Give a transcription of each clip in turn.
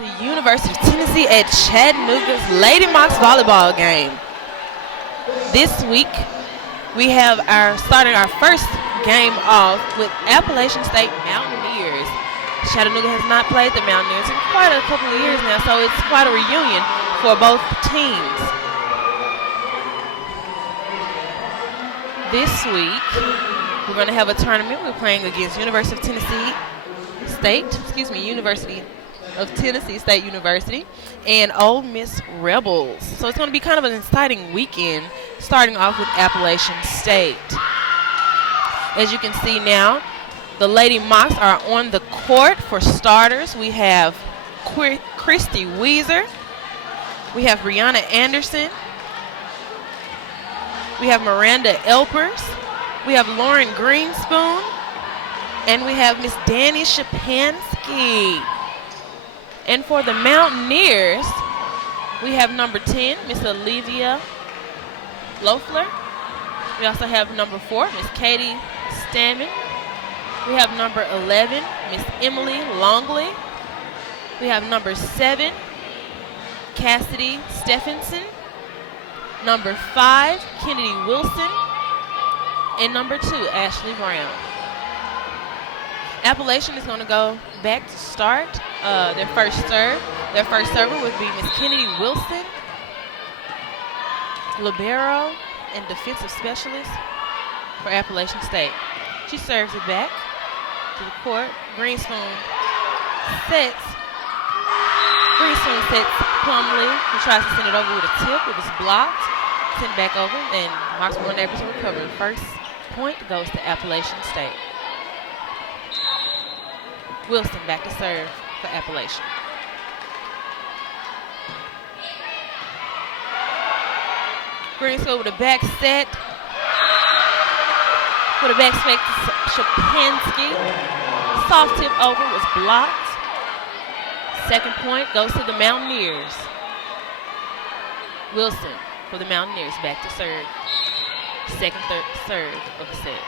to University of Tennessee at Chattanooga's Lady Mocs volleyball game. This week, we have starting our first game off with Appalachian State Mountaineers. Chattanooga has not played the Mountaineers in quite a couple of years now, so it's quite a reunion for both teams. This week, we're going to have a tournament. We're playing against University of Tennessee State University and Ole Miss Rebels. So it's going to be kind of an exciting weekend, starting off with Appalachian State. As you can see now, the Lady Mocs are on the court. For starters, we have Christy Weezer. We have Brianna Anderson. We have Miranda Elpers. We have Lauren Greenspoon. And we have Miss Danny Shapansky. And for the Mountaineers, we have number 10, Miss Olivia Loeffler. We also have number 4, Miss Katie Stammen. We have number 11, Miss Emily Longley. We have number 7, Cassidy Stephenson. Number 5, Kennedy Wilson. And number 2, Ashley Brown. Appalachian is going to go back to start their first serve. Their first server would be Miss Kennedy Wilson, libero and defensive specialist for Appalachian State. She serves it back to the court. Greenspoon sets Plumley, who tries to send it over with a tip. It was blocked, sent back over, and Mocs were unable to recover. First point goes to Appalachian State. Wilson back to serve for Appalachian. Greenspoon with a back set. With a back set to Shapansky. Soft tip over was blocked. Second point goes to the Mountaineers. Wilson for the Mountaineers back to serve. Second serve of the set.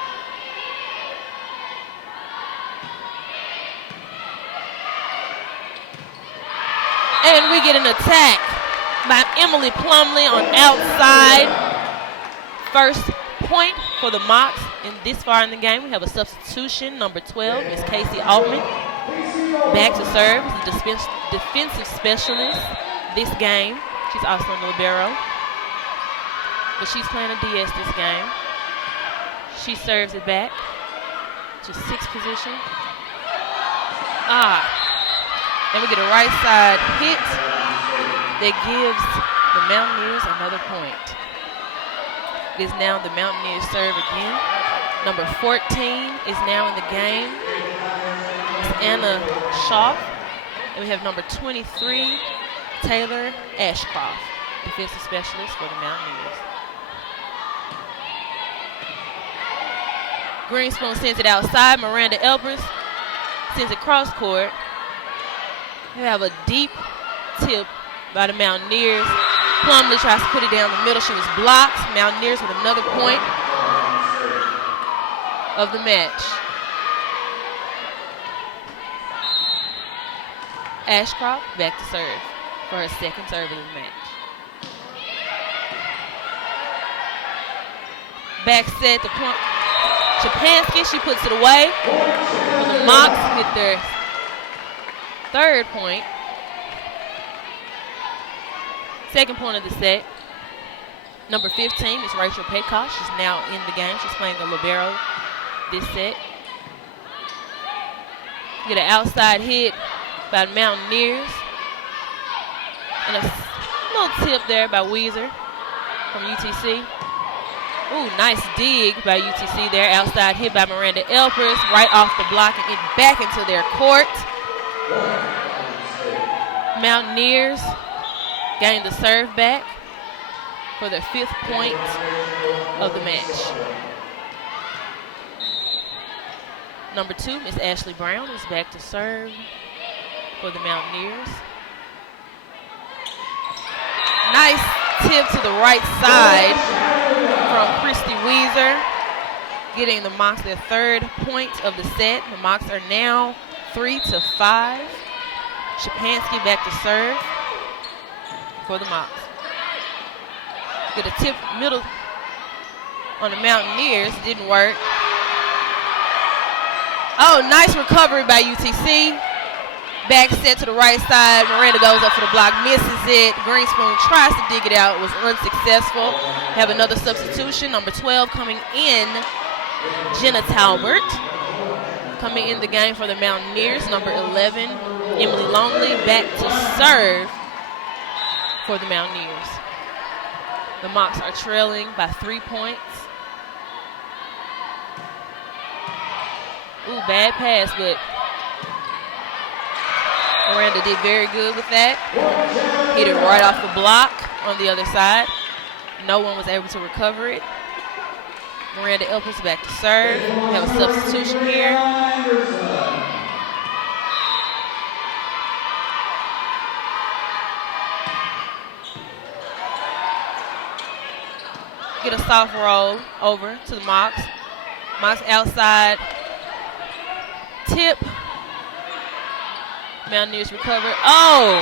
And we get an attack by Emily Plumley on outside. First point for the Mocs. And this far in the game, we have a substitution. Number 12, Miss Casey Altman. Back to serve as a defensive specialist this game. She's also in the libero. But she's playing a DS this game. She serves it back to 6th position. And we get a right side hit that gives the Mountaineers another point. It is now the Mountaineers serve again. Number 14 is now in the game. It's Anna Schaff. And we have number 23, Taylor Ashcroft, defensive specialist for the Mountaineers. Greenspoon sends it outside. Miranda Elpers sends it cross court. We have a deep tip by the Mountaineers. Plumley tries to put it down the middle. She was blocked. Mountaineers with another point of the match. Ashcroft back to serve for her second serve of the match. Back set to Shapansky. She puts it away. For the Mocs with their third point. Second point of the set. Number 15 is Rachel Paycock. She's now in the game. She's playing the libero this set. Get an outside hit by the Mountaineers. And a little tip there by Weezer from UTC. Ooh, nice dig by UTC there. Outside hit by Miranda Elpers. Right off the block and get back into their court. Mountaineers gain the serve back for their 5th point of the match. Number 2, Miss Ashley Brown is back to serve for the Mountaineers. Nice tip to the right side from Christy Weezer, getting the Mocs their 3rd point of the set. The Mocs are now 3-5. Shapansky back to serve for the Mocs. Get a tip middle on the Mountaineers. Didn't work. Oh, nice recovery by UTC. Back set to the right side. Miranda goes up for the block, misses it. Greenspoon tries to dig it out, was unsuccessful. Have another substitution. Number 12 coming in, Jenna Talbert. Coming in the game for the Mountaineers, number 11, Emily Longley, back to serve for the Mountaineers. The Mocs are trailing by 3 points. Ooh, bad pass, but Miranda did very good with that. Hit it right off the block on the other side. No one was able to recover it. Miranda Elpers back to serve. We have a substitution here. Get a soft roll over to the Mocs. Mocs outside. Tip. Mountaineers recover. Oh!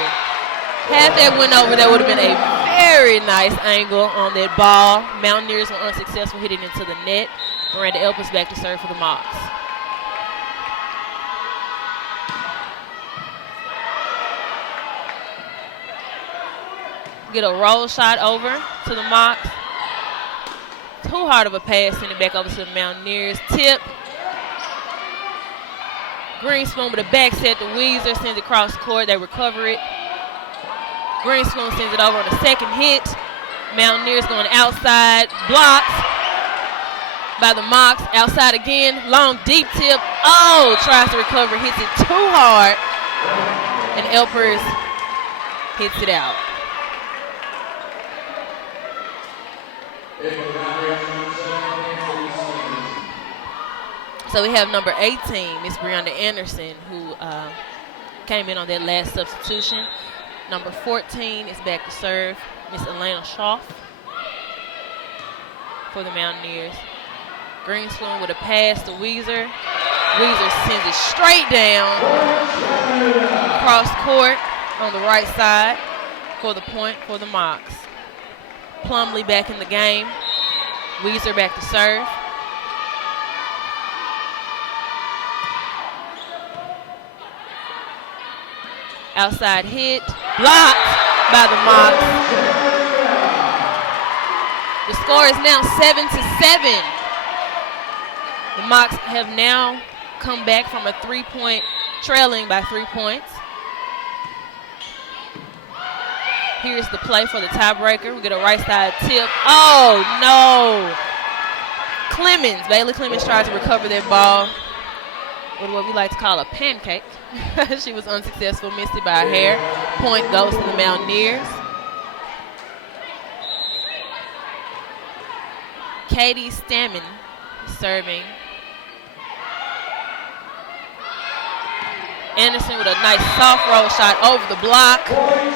Had that went over, that would have been a very nice angle on that ball. Mountaineers were unsuccessful hitting into the net. Miranda Elpers back to serve for the Mocs. Get a roll shot over to the Mocs. Too hard of a pass, send it back over to the Mountaineers. Tip. Greenspoon with a back set to Weezer, sends it across court. They recover it. Greenspoon sends it over on the second hit. Mountaineers going outside. Blocked by the Mocs. Outside again. Long, deep tip. Oh, tries to recover. Hits it too hard. And Elpers hits it out. So we have number 18, Miss Brianna Anderson, who came in on that last substitution. Number 14 is back to serve, Miss Elena Schaff for the Mountaineers. Greenspoon with a pass to Weezer. Weezer sends it straight down across court on the right side for the point for the Mocs. Plumlee back in the game. Weezer back to serve. Outside hit, blocked by the Mocs. The score is now 7-7. The Mocs have now come back from a 3-point trailing by 3 points. Here's the play for the tiebreaker. We get a right side tip. Oh, no. Bailey Clemens tried to recover that ball with what we like to call a pancake. She was unsuccessful, missed it by a hair. Point goes to the Mountaineers. Katie Stammen serving. Anderson with a nice soft roll shot over the block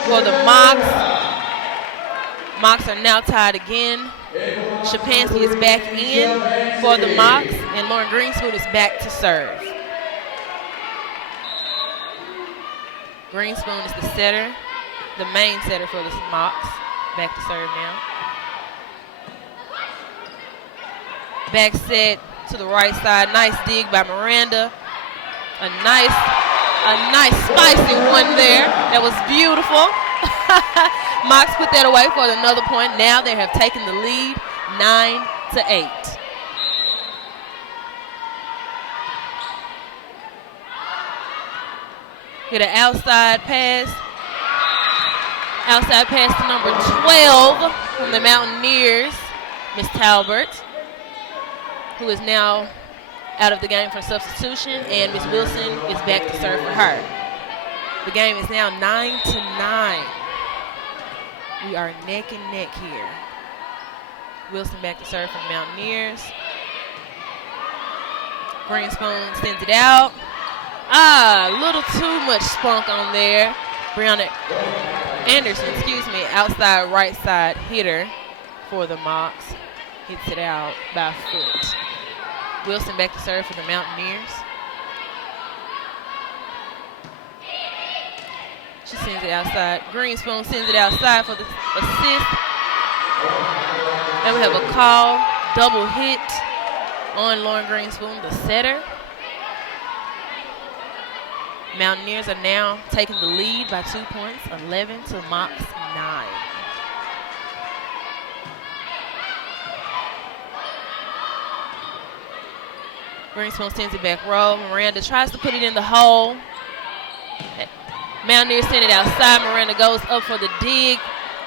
for the Mocs. Mocs are now tied again. Shapansky is back in for the Mocs, and Lauren Greenspoon is back to serve. Greenspoon is the setter, the main setter for the Mocs. Back to serve now. Back set to the right side. Nice dig by Miranda. A nice spicy one there. That was beautiful. Mocs put that away for another point. Now they have taken the lead 9-8. Get an outside pass. Outside pass to number 12 from the Mountaineers, Miss Talbert, who is now out of the game for substitution, and Miss Wilson is back to serve for her. The game is now 9-9. We are neck and neck here. Wilson back to serve for the Mountaineers. Greenspoon sends it out. A little too much spunk on there. Brianna Anderson, outside right side hitter for the Mocs. Hits it out by a foot. Wilson back to serve for the Mountaineers. She sends it outside. Greenspoon sends it outside for the assist. And we have a call, double hit on Lauren Greenspoon, the setter. Mountaineers are now taking the lead by 2 points, 11 to Mocs 9. Greenspoon sends it back row. Miranda tries to put it in the hole. Mountaineers send it outside. Miranda goes up for the dig.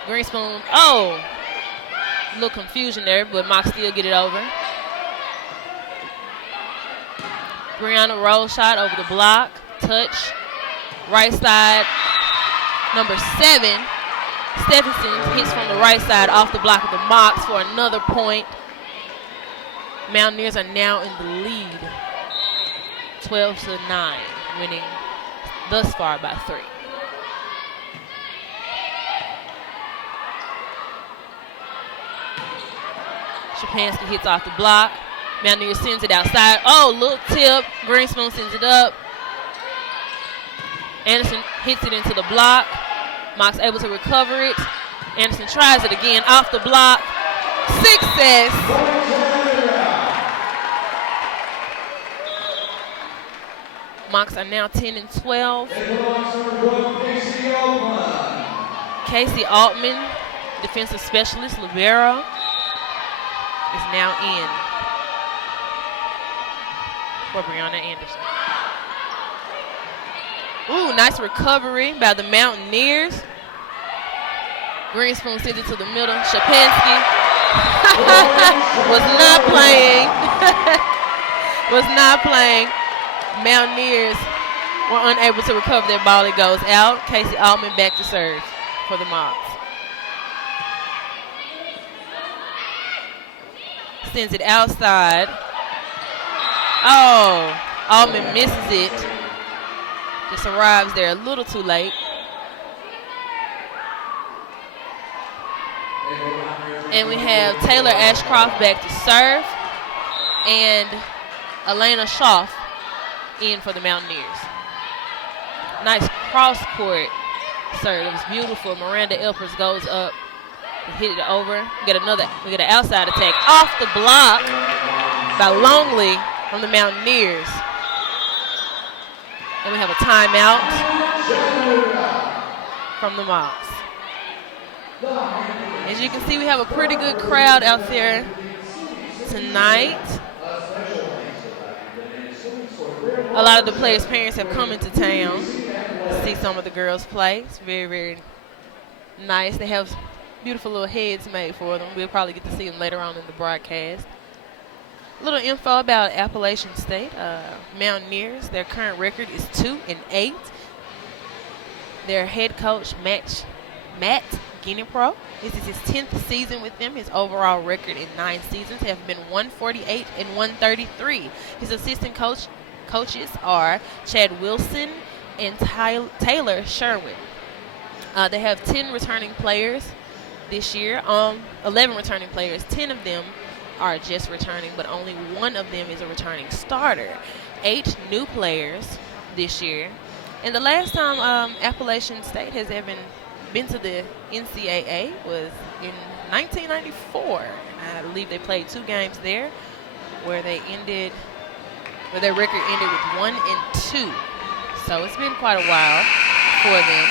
Greenspoon, a little confusion there, but Mocs still get it over. Brianna roll shot over the block. Touch. Right side. Number 7. Stephenson hits from the right side off the block of the Mocs for another point. Mountaineers are now in the lead. 12 to 9, winning thus far by 3. Shapansky hits off the block. Mountaineers sends it outside. Little tip. Greenspoon sends it up. Anderson hits it into the block. Mocs able to recover it. Anderson tries it again off the block. Success. Mocs are now 10 and 12. Casey Altman, defensive specialist, libero, is now in for Brianna Anderson. Nice recovery by the Mountaineers. Greenspoon sends it to the middle. Shapansky was not playing. Was not playing. Mountaineers were unable to recover their ball. It goes out. Casey Altman back to serve for the Mocs. Sends it outside. Altman misses it. Just arrives there a little too late. And we have Taylor Ashcroft back to serve. And Elena Schaff in for the Mountaineers. Nice cross-court serve. It was beautiful. Miranda Elpers goes up and hit it over. We get an outside attack off the block by Longley from the Mountaineers. And we have a timeout from the Mocs. As you can see, we have a pretty good crowd out there tonight. A lot of the players' parents have come into town to see some of the girls play. It's very, very nice. They have beautiful little heads made for them. We'll probably get to see them later on in the broadcast. A little info about Appalachian State. Mountaineers, their current record is 2 and 8. Their head coach, Matt Guinea-Pro. This is his 10th season with them. His overall record in 9 seasons have been 148 and 133. His assistant coaches are Chad Wilson and Taylor Sherwin. They have 10 returning players this year. 11 returning players. 10 of them are just returning, but only 1 of them is a returning starter. 8 new players this year. And the last time Appalachian State has ever been to the NCAA was in 1994. I believe they played 2 games there where their record ended with 1 and 2. So it's been quite a while for them.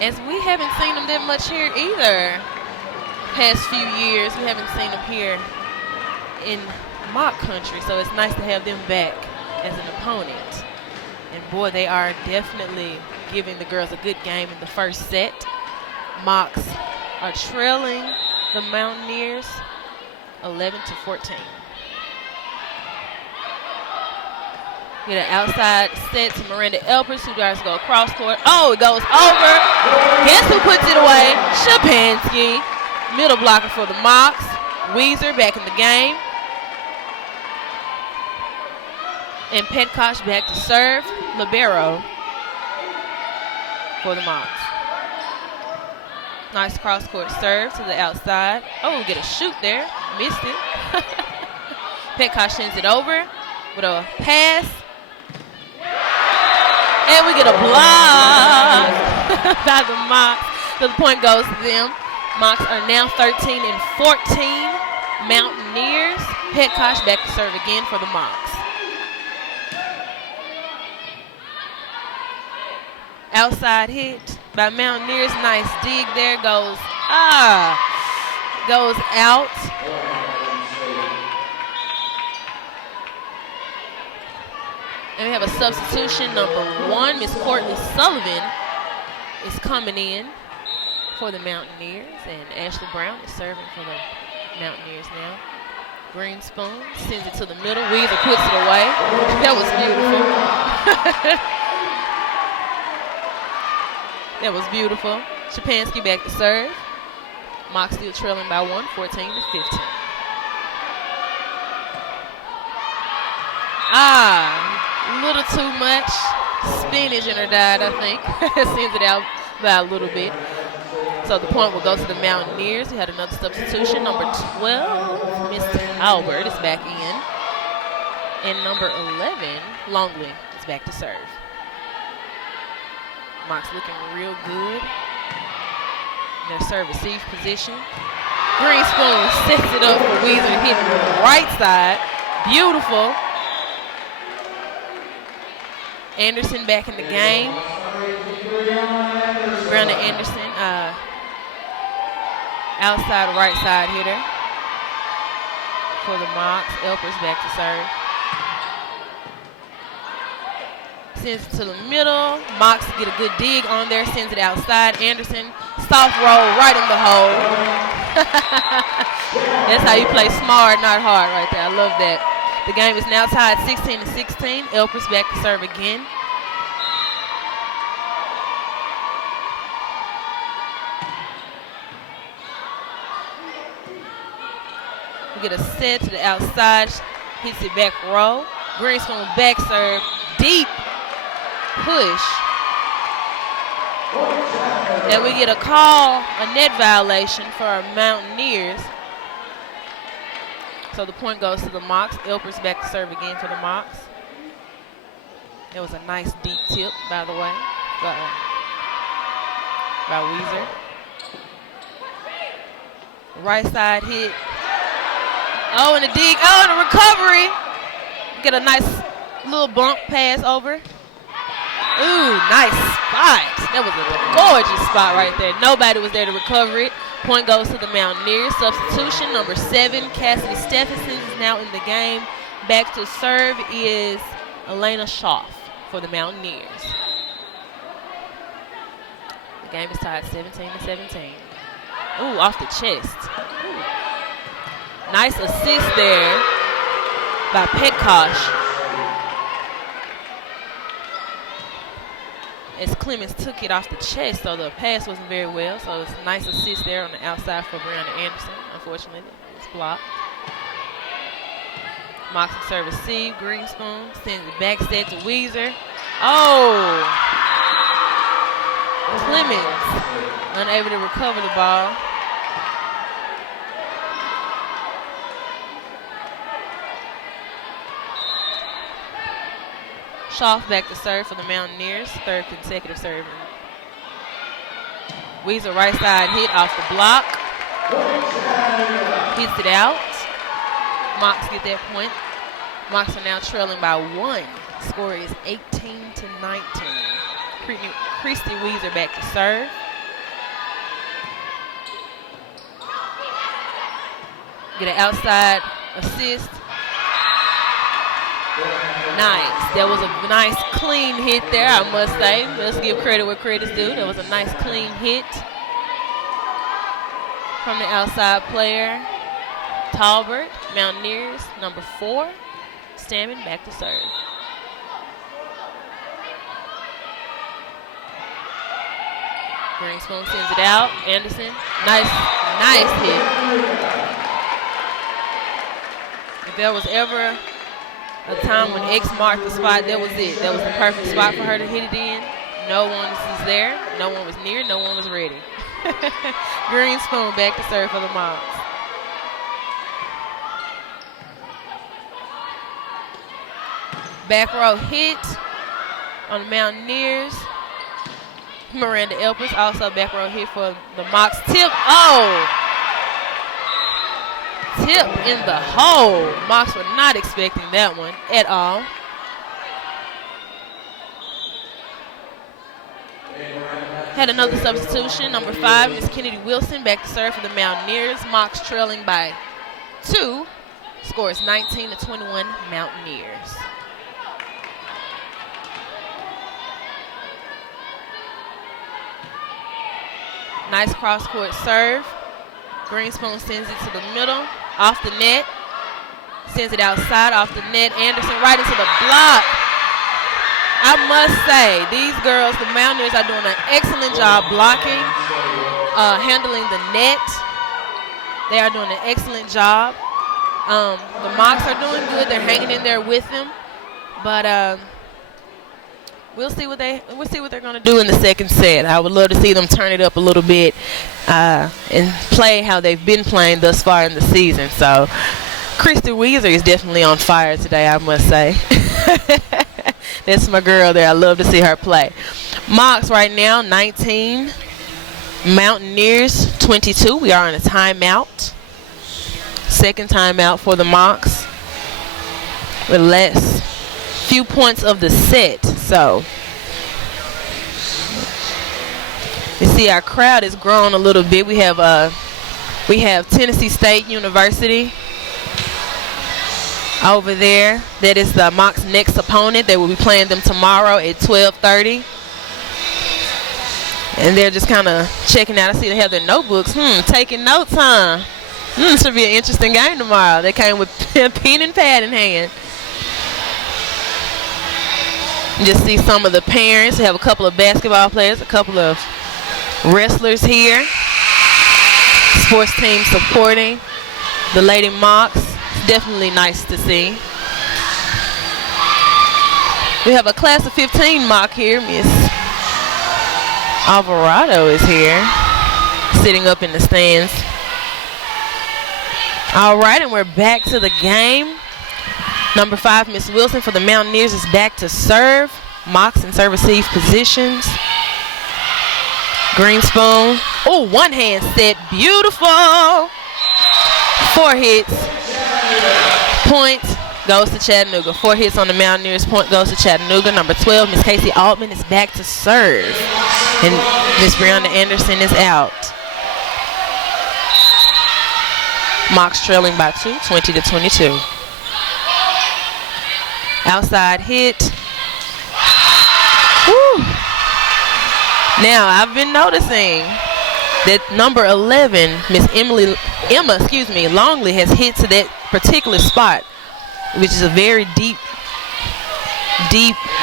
As we haven't seen them that much here either. Past few years, we haven't seen them here in Moc country, so it's nice to have them back as an opponent. And boy, they are definitely giving the girls a good game in the first set. Mocs are trailing the Mountaineers 11-14. Get an outside set to Miranda Elpers, who tries to go across court. It goes over. Guess who puts it away? Shapansky. Middle blocker for the Mocs. Weezer back in the game. And Petkosh back to serve. Libero for the Mocs. Nice cross-court serve to the outside. Get a shoot there. Missed it. Petkosh sends it over with a pass. And we get a block by the Mocs. So the point goes to them. Mocs are now 13 and 14. Mountaineers. Petkosh back to serve again for the Mocs. Outside hit by Mountaineers. Nice dig there. Goes out. And we have a substitution, number 1. Miss Courtney Sullivan is coming in for the Mountaineers. And Ashley Brown is serving for the Mountaineers now. Green spoon, sends it to the middle. Weezer puts it away. That was beautiful. That was beautiful. Shapansky back to serve. Mocs still trailing by 1, 14 to 15. A little too much spinach in her diet, I think. Sends it out by a little bit. So the point will go to the Mountaineers. We had another substitution. Number 12, Miss Albert is back in. And number 11, Longley, is back to serve. Mocs looking real good in their serve-receive position. Greenspoon sets it up for Weezer to hit the right side. Beautiful. Anderson back in the game. Brenda Anderson, outside right side hitter for the Mocs. Elpers back to serve. Sends it to the middle. Mocs get a good dig on there. Sends it outside. Anderson, soft roll right in the hole. That's how you play smart, not hard right there. I love that. The game is now tied 16 to 16. Elpers back to serve again. We get a set to the outside. Hits it back row. Greenspoon back serve. Deep push. And we get a call, a net violation for our Mountaineers. So the point goes to the Mocs. Elpers back to serve again for the Mocs. It was a nice deep tip, by the way, by Weezer. Right side hit. Oh, and a dig. Oh, and a recovery. Get a nice little bump pass over. Ooh, nice spot. That was a gorgeous spot right there. Nobody was there to recover it. Point goes to the Mountaineers. Substitution, number 7, Cassidy Stephenson is now in the game. Back to serve is Elena Schaff for the Mountaineers. The game is tied 17 to 17. Ooh, off the chest. Ooh. Nice assist there by Petkosh. As Clemens took it off the chest, so the pass wasn't very well. So it's a nice assist there on the outside for Brianna Anderson. Unfortunately, it's blocked. Moxie serve receive. Greenspoon sends it back set to Weezer. Oh! Clemens unable to recover the ball. Schaff back to serve for the Mountaineers, 3rd consecutive serve. Weezer right side hit off the block. Hits it out. Mocs get that point. Mocs are now trailing by 1. Score is 18 to 19. Christy Weezer back to serve. Get an outside assist. Nice. That was a nice clean hit there, I must say. Let's give credit where credit's due. That was a nice clean hit from the outside player. Talbert, Mountaineers, number 4. Stammen back to serve. Greenspoon sends it out. Anderson, nice hit. If there was ever a time when X marked the spot, that was it. That was the perfect spot for her to hit it in. No one was there. No one was near. No one was ready. Greenspoon back to serve for the Mocs. Back row hit. On the Mountaineers, Miranda Elpers, also back row here for the Mocs. Tip, tip in the hole. Mocs were not expecting that one at all. Had another substitution. Number 5, Miss Kennedy Wilson, back to serve for the Mountaineers. Mocs trailing by 2. Scores 19-21 Mountaineers. Nice cross-court serve. Greenspoon sends it to the middle, off the net. Sends it outside, off the net. Anderson right into the block. I must say, these girls, the Mountaineers, are doing an excellent job blocking, handling the net. They are doing an excellent job. The Mocs are doing good. They're hanging in there with them. But we'll see what they're going to do in the second set. I would love to see them turn it up a little bit and play how they've been playing thus far in the season. So Krista Weezer is definitely on fire today, I must say. That's my girl there. I love to see her play. Mocs right now 19, Mountaineers 22. We are on a timeout. Second timeout for the Mocs. With less few points of the set. So you see our crowd has grown a little bit. We have Tennessee State University over there. That is the Mocs' next opponent. They will be playing them tomorrow at 12:30. And they're just kind of checking out. I see they have their notebooks. Taking notes, huh? Should be an interesting game tomorrow. They came with pen and pad in hand. Just see some of the parents. We have a couple of basketball players, a couple of wrestlers here. Sports team supporting the Lady Mocs. Definitely nice to see. We have a class of 15 Moc here. Miss Alvarado is here, sitting up in the stands. All right, and we're back to the game. Number 5, Miss Wilson for the Mountaineers is back to serve. Mocs in serve receive positions. Greenspoon. Oh, one hand set. Beautiful. 4 hits. Point goes to Chattanooga. 4 hits on the Mountaineers. Point goes to Chattanooga. Number 12, Miss Casey Altman is back to serve. And Miss Brianna Anderson is out. Mocs trailing by 2, 20-22. Outside hit. Woo. Now, I've been noticing that number 11, Miss Emma, Longley has hit to that particular spot, which is a very deep,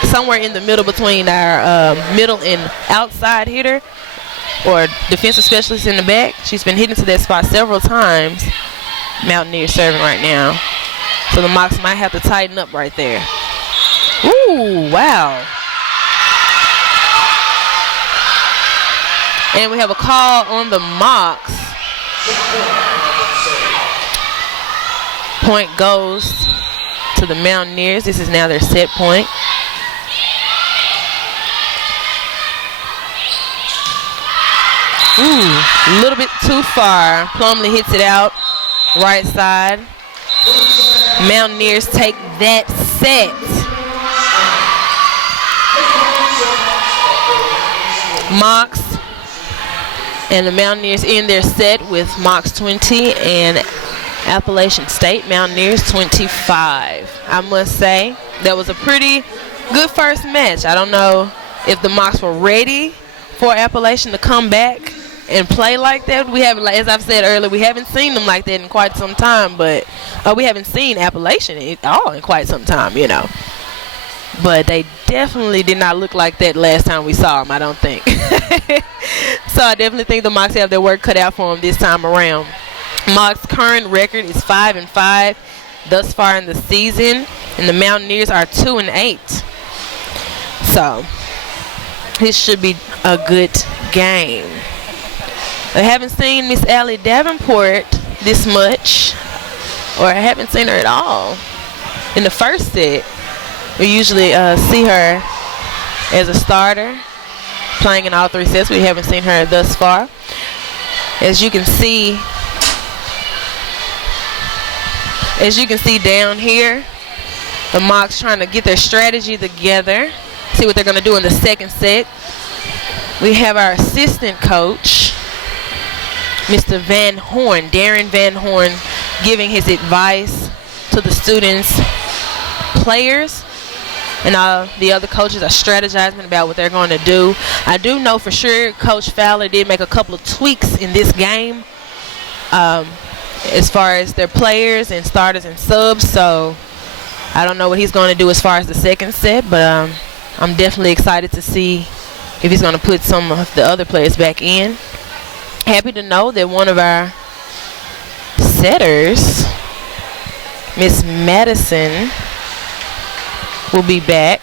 somewhere in the middle between our middle and outside hitter or defensive specialist in the back. She's been hitting to that spot several times. Mountaineers serving right now. So the Mocs might have to tighten up right there. Ooh, wow. And we have a call on the Mocs. Point goes to the Mountaineers. This is now their set point. Ooh, a little bit too far. Plumlee hits it out. Right side. Mountaineers take that set. Mocs and the Mountaineers in their set with Mocs 20 and Appalachian State Mountaineers 25. I must say that was a pretty good first match. I don't know if the Mocs were ready for Appalachian to come back and play like that. We haven't, as I've said earlier, we haven't seen them like that in quite some time, but we haven't seen Appalachian at all in quite some time, you know. But they definitely did not look like that last time we saw them, I don't think. So I definitely think the Mocs have their work cut out for them this time around. Mocs' current record is 5-5 thus far in the season, and the Mountaineers are 2-8. So this should be a good game. I haven't seen Miss Allie Davenport this much, or I haven't seen her at all in the first set. We usually see her as a starter, playing in all 3 sets. We haven't seen her thus far. As you can see down here, the Mocs trying to get their strategy together, see what they're going to do in the second set. We have our assistant coach, Mr. Van Horn, Darren Van Horn, giving his advice to the students, players, and all the other coaches are strategizing about what they're going to do. I do know for sure Coach Fowler did make a couple of tweaks in this game as far as their players and starters and subs, so I don't know what he's going to do as far as the second set, but I'm definitely excited to see if he's going to put some of the other players back in. Happy to know that one of our setters, Miss Madison, will be back.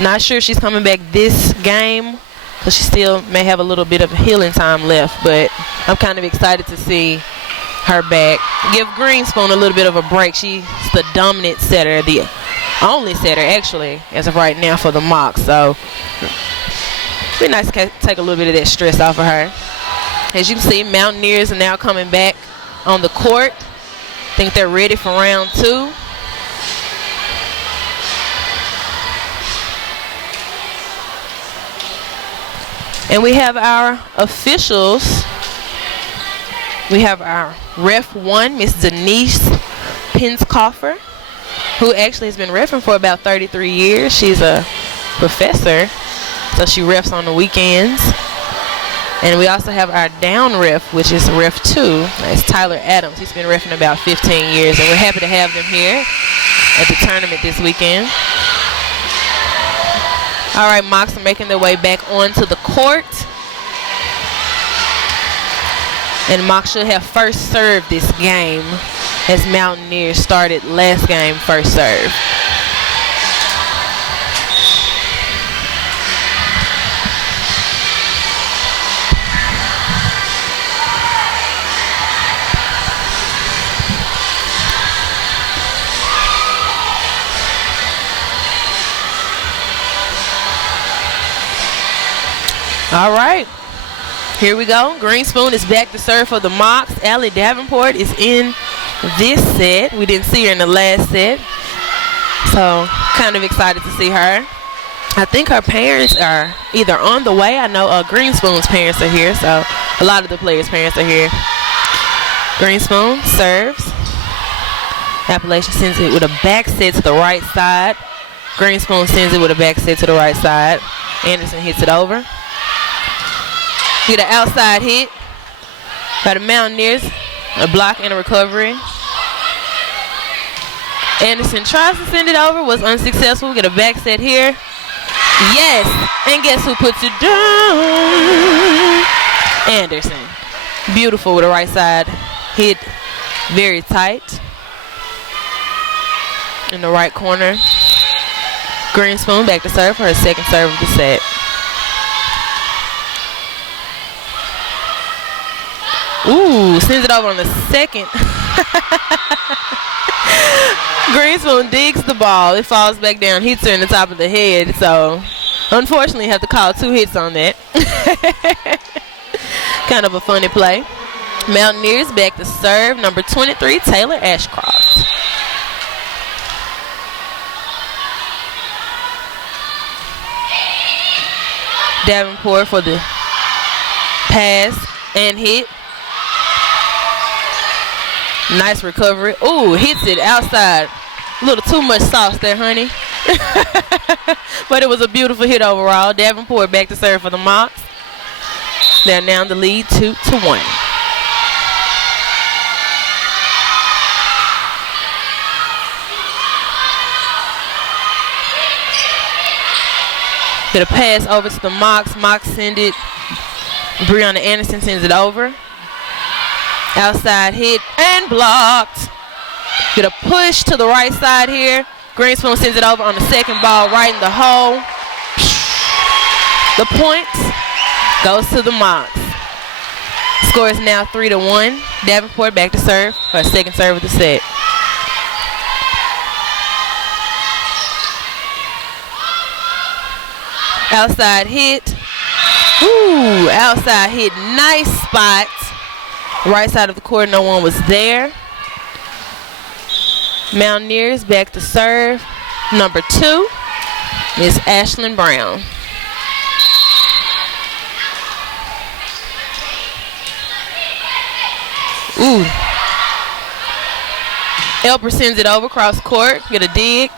Not sure if she's coming back this game because she still may have a little bit of healing time left, but I'm kind of excited to see her back. Give Greenspoon a little bit of a break. She's the dominant setter, the only setter actually as of right now for the Mocs, so it'd be nice to take a little bit of that stress off of her. As you can see, Mountaineers are now coming back on the court. I think they're ready for round 2. And we have our officials. We have our Ref 1, Miss Denise Pinskoffer, who actually has been reffing for about 33 years. She's a professor, so she refs on the weekends. And we also have our down ref, which is Ref 2. That's Tyler Adams. He's been reffing about 15 years, and we're happy to have them here at the tournament this weekend. All right, Mocs are making their way back onto the court. And Mocs should have first serve this game as Mountaineers started last game first serve. All right, here we go. Greenspoon is back to serve for the Mocs. Allie Davenport is in this set. We didn't see her in the last set, so kind of excited to see her. I think her parents are either on the way. I know Greenspoon's parents are here, so a lot of the players' parents are here. Greenspoon serves. Appalachian sends it with a back set to the right side. Greenspoon sends it with a back set to the right side. Anderson hits it over. Get an outside hit by the Mountaineers. A block and a recovery. Anderson tries to send it over, was unsuccessful. Get a back set here. Yes, and guess who puts it down? Anderson. Beautiful with the right side hit, very tight in the right corner. Greenspoon back to serve for her second serve of the set. Ooh, sends it over on the second. Greenspoon digs the ball. It falls back down, hits her in the top of the head. So, unfortunately, have to call 2 hits on that. Kind of a funny play. Mountaineers back to serve. Number 23, Taylor Ashcroft. Davenport for the pass and hit. Nice recovery. Ooh, hits it outside. A little too much sauce there, honey. But it was a beautiful hit overall. Davenport back to serve for the Mocs. They're now in the lead 2-1. Get a pass over to the Mocs. Mocs send it. Brianna Anderson sends it over. Outside hit and blocked. Get a push to the right side here. Greenspoon sends it over on the second ball right in the hole. The point goes to the Mocs. Score is now 3-1. Davenport back to serve for her second serve of the set. Outside hit. Ooh, outside hit. Nice spot. Right side of the court, no one was there. Mountaineers back to serve. Number 2 is Ashlyn Brown. Ooh. Elper sends it over cross court. Get a dig.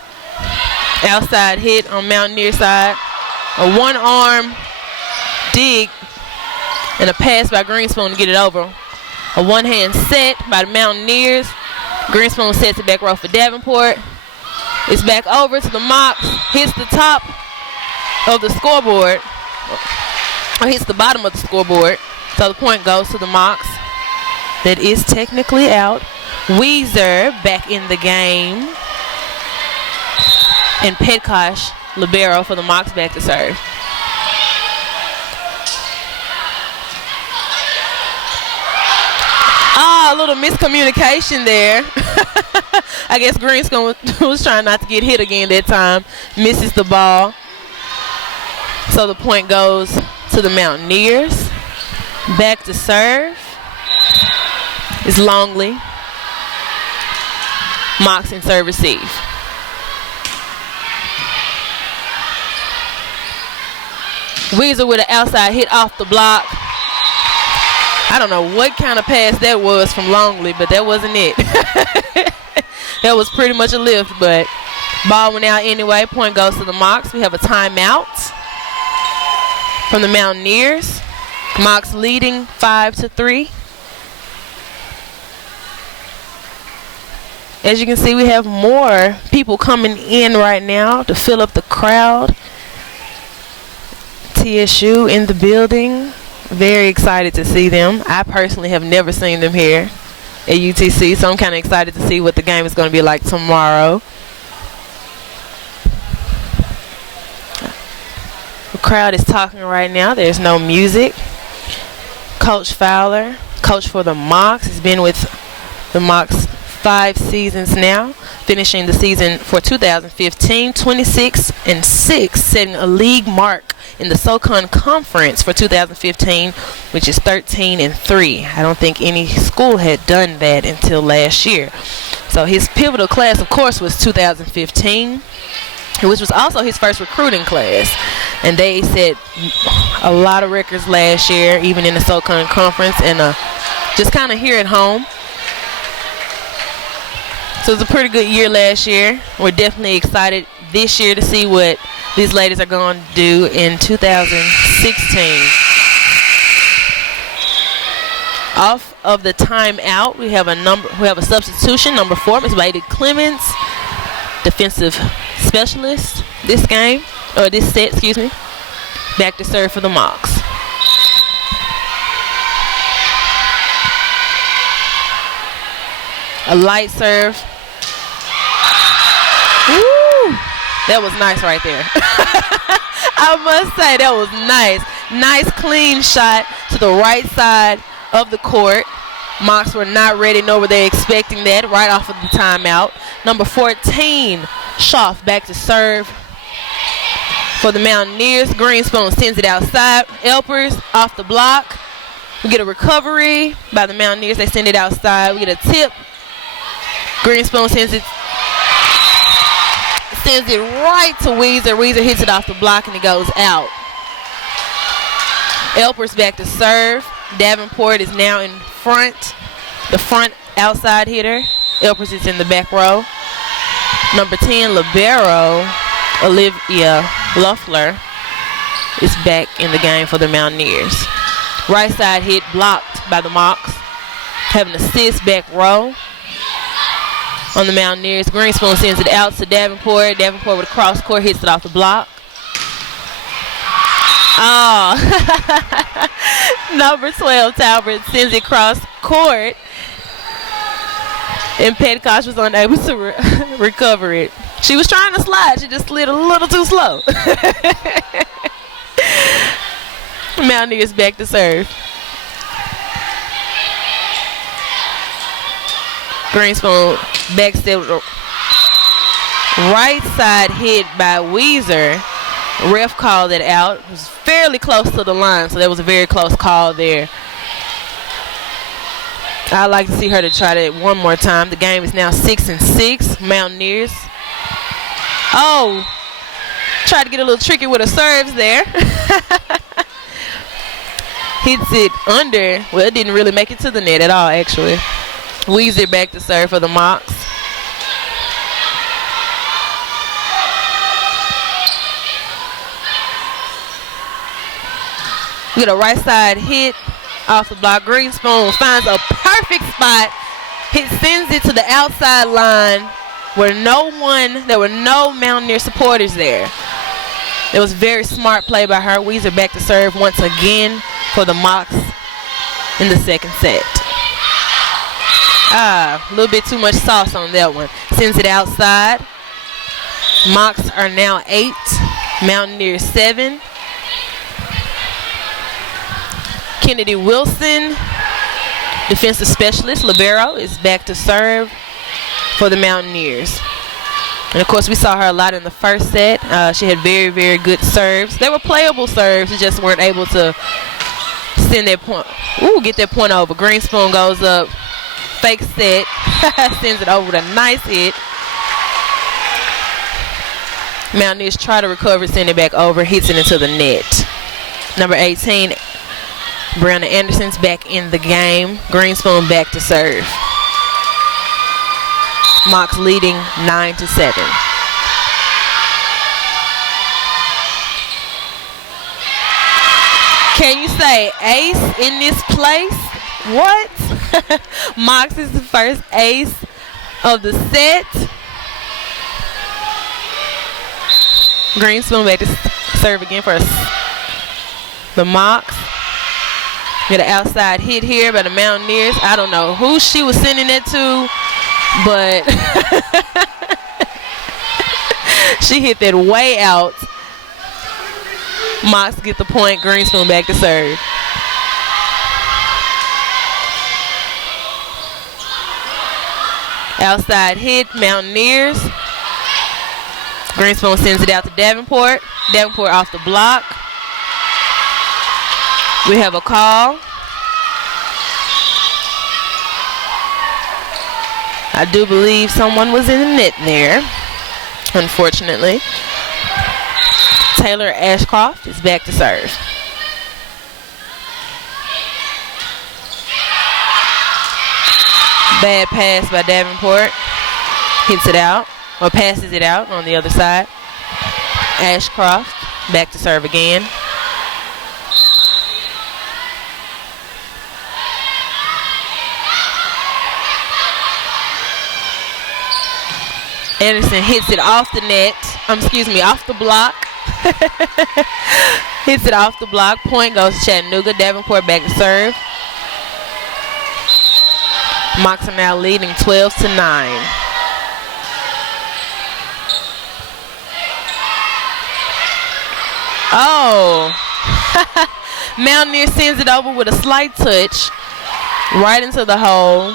Outside hit on Mountaineer side. A one-arm dig and a pass by Greenspoon to get it over. A one-hand set by the Mountaineers. Greenspoon sets it back row for Davenport. It's back over to the Mocs. Hits the top of the scoreboard. Or hits the bottom of the scoreboard. So the point goes to the Mocs. That is technically out. Weezer back in the game. And Petkosh, libero for the Mocs, back to serve. A little miscommunication there. I guess Greenspoon was trying not to get hit again that time. Misses the ball. So the point goes to the Mountaineers. Back to serve is Longley. Mocs in serve receive. Weezer with an outside hit off the block. I don't know what kind of pass that was from Longley, but that wasn't it. That was pretty much a lift, but ball went out anyway. Point goes to the Mocs. We have a timeout from the Mountaineers. Mocs leading 5-3. As you can see, we have more people coming in right now to fill up the crowd. TSU in the building. Very excited to see them. I personally have never seen them here at UTC, so I'm kind of excited to see what the game is going to be like tomorrow. The crowd is talking right now. There's no music. Coach Fowler, coach for the Mocs, has been with the Mocs 5 seasons now, finishing the season for 2015 26-6, setting a league mark in the SoCon Conference for 2015, which is 13-3. I don't think any school had done that until last year. So his pivotal class, of course, was 2015, which was also his first recruiting class. And they set a lot of records last year, even in the SoCon Conference, and just kind of here at home. So it was a pretty good year last year. We're definitely excited this year to see what these ladies are going to do in 2016. Off of the timeout, we have a substitution. Number 4, Ms. Lady Clemens, defensive specialist this set, excuse me. Back to serve for the Mocs. A light serve. Woo! That was nice right there. I must say that was nice. Nice clean shot to the right side of the court. Mocs were not ready, nor were they expecting that right off of the timeout. Number 14, Schaff back to serve for the Mountaineers. Greenspoon sends it outside. Elpers off the block. We get a recovery by the Mountaineers. They send it outside. We get a tip. Greenspoon sends it right to Weezer. Weezer hits it off the block and it goes out. Elpers back to serve. Davenport is now in front. The front outside hitter. Elpers is in the back row. Number 10, libero, Olivia Luffler, is back in the game for the Mountaineers. Right side hit blocked by the Mocs. Have an assist back row on the Mountaineers. Greenspoon sends it out to Davenport. Davenport with a cross court hits it off the block. Oh, number 12, Talbot sends it cross court. And Petkosh was unable to recover it. She was trying to slide. She just slid a little too slow. Mountaineers back to serve. Greenspoon back step. Right side hit by Weezer. Ref called it out. It was fairly close to the line, so that was a very close call there. I'd like to see her to try that one more time. The game is now 6-6. Mountaineers. Oh, tried to get a little tricky with her serves there. Hits it under. Well, it didn't really make it to the net at all, actually. Weezer back to serve for the Mocs. We get a right side hit off the block. Greenspoon finds a perfect spot. Sends it to the outside line where there were no Mountaineer supporters there. It was very smart play by her. Weezer back to serve once again for the Mocs in the second set. A little bit too much sauce on that one. Sends it outside. Mocs are now 8. Mountaineers 7. Kennedy Wilson, defensive specialist, libero, is back to serve for the Mountaineers. And, of course, we saw her a lot in the first set. She had very, very good serves. They were playable serves. She just weren't able to send that point. Ooh, get that point over. Greenspoon goes up. Fake set. Sends it over with a nice hit. Mountaineers try to recover, send it back over. Hits it into the net. Number 18, Brianna Anderson's back in the game. Greenspoon back to serve. Mocs leading 9-7. Can you say ace in this place? What? Mocs is the first ace of the set. Greenspoon back to serve again for the Mocs. Get an outside hit here by the Mountaineers. I don't know who she was sending it to, but she hit that way out. Mocs get the point. Greenspoon back to serve. Outside hit, Mountaineers. Greenspoon sends it out to Davenport. Davenport off the block. We have a call. I do believe someone was in the net there, unfortunately. Taylor Ashcroft is back to serve. Bad pass by Davenport. Hits it out, or passes it out on the other side. Ashcroft back to serve again. Anderson hits it off the net. Off the block. Hits it off the block. Point goes to Chattanooga. Davenport back to serve. Mocs are now leading 12-9. Oh. Mountaineer sends it over with a slight touch right into the hole.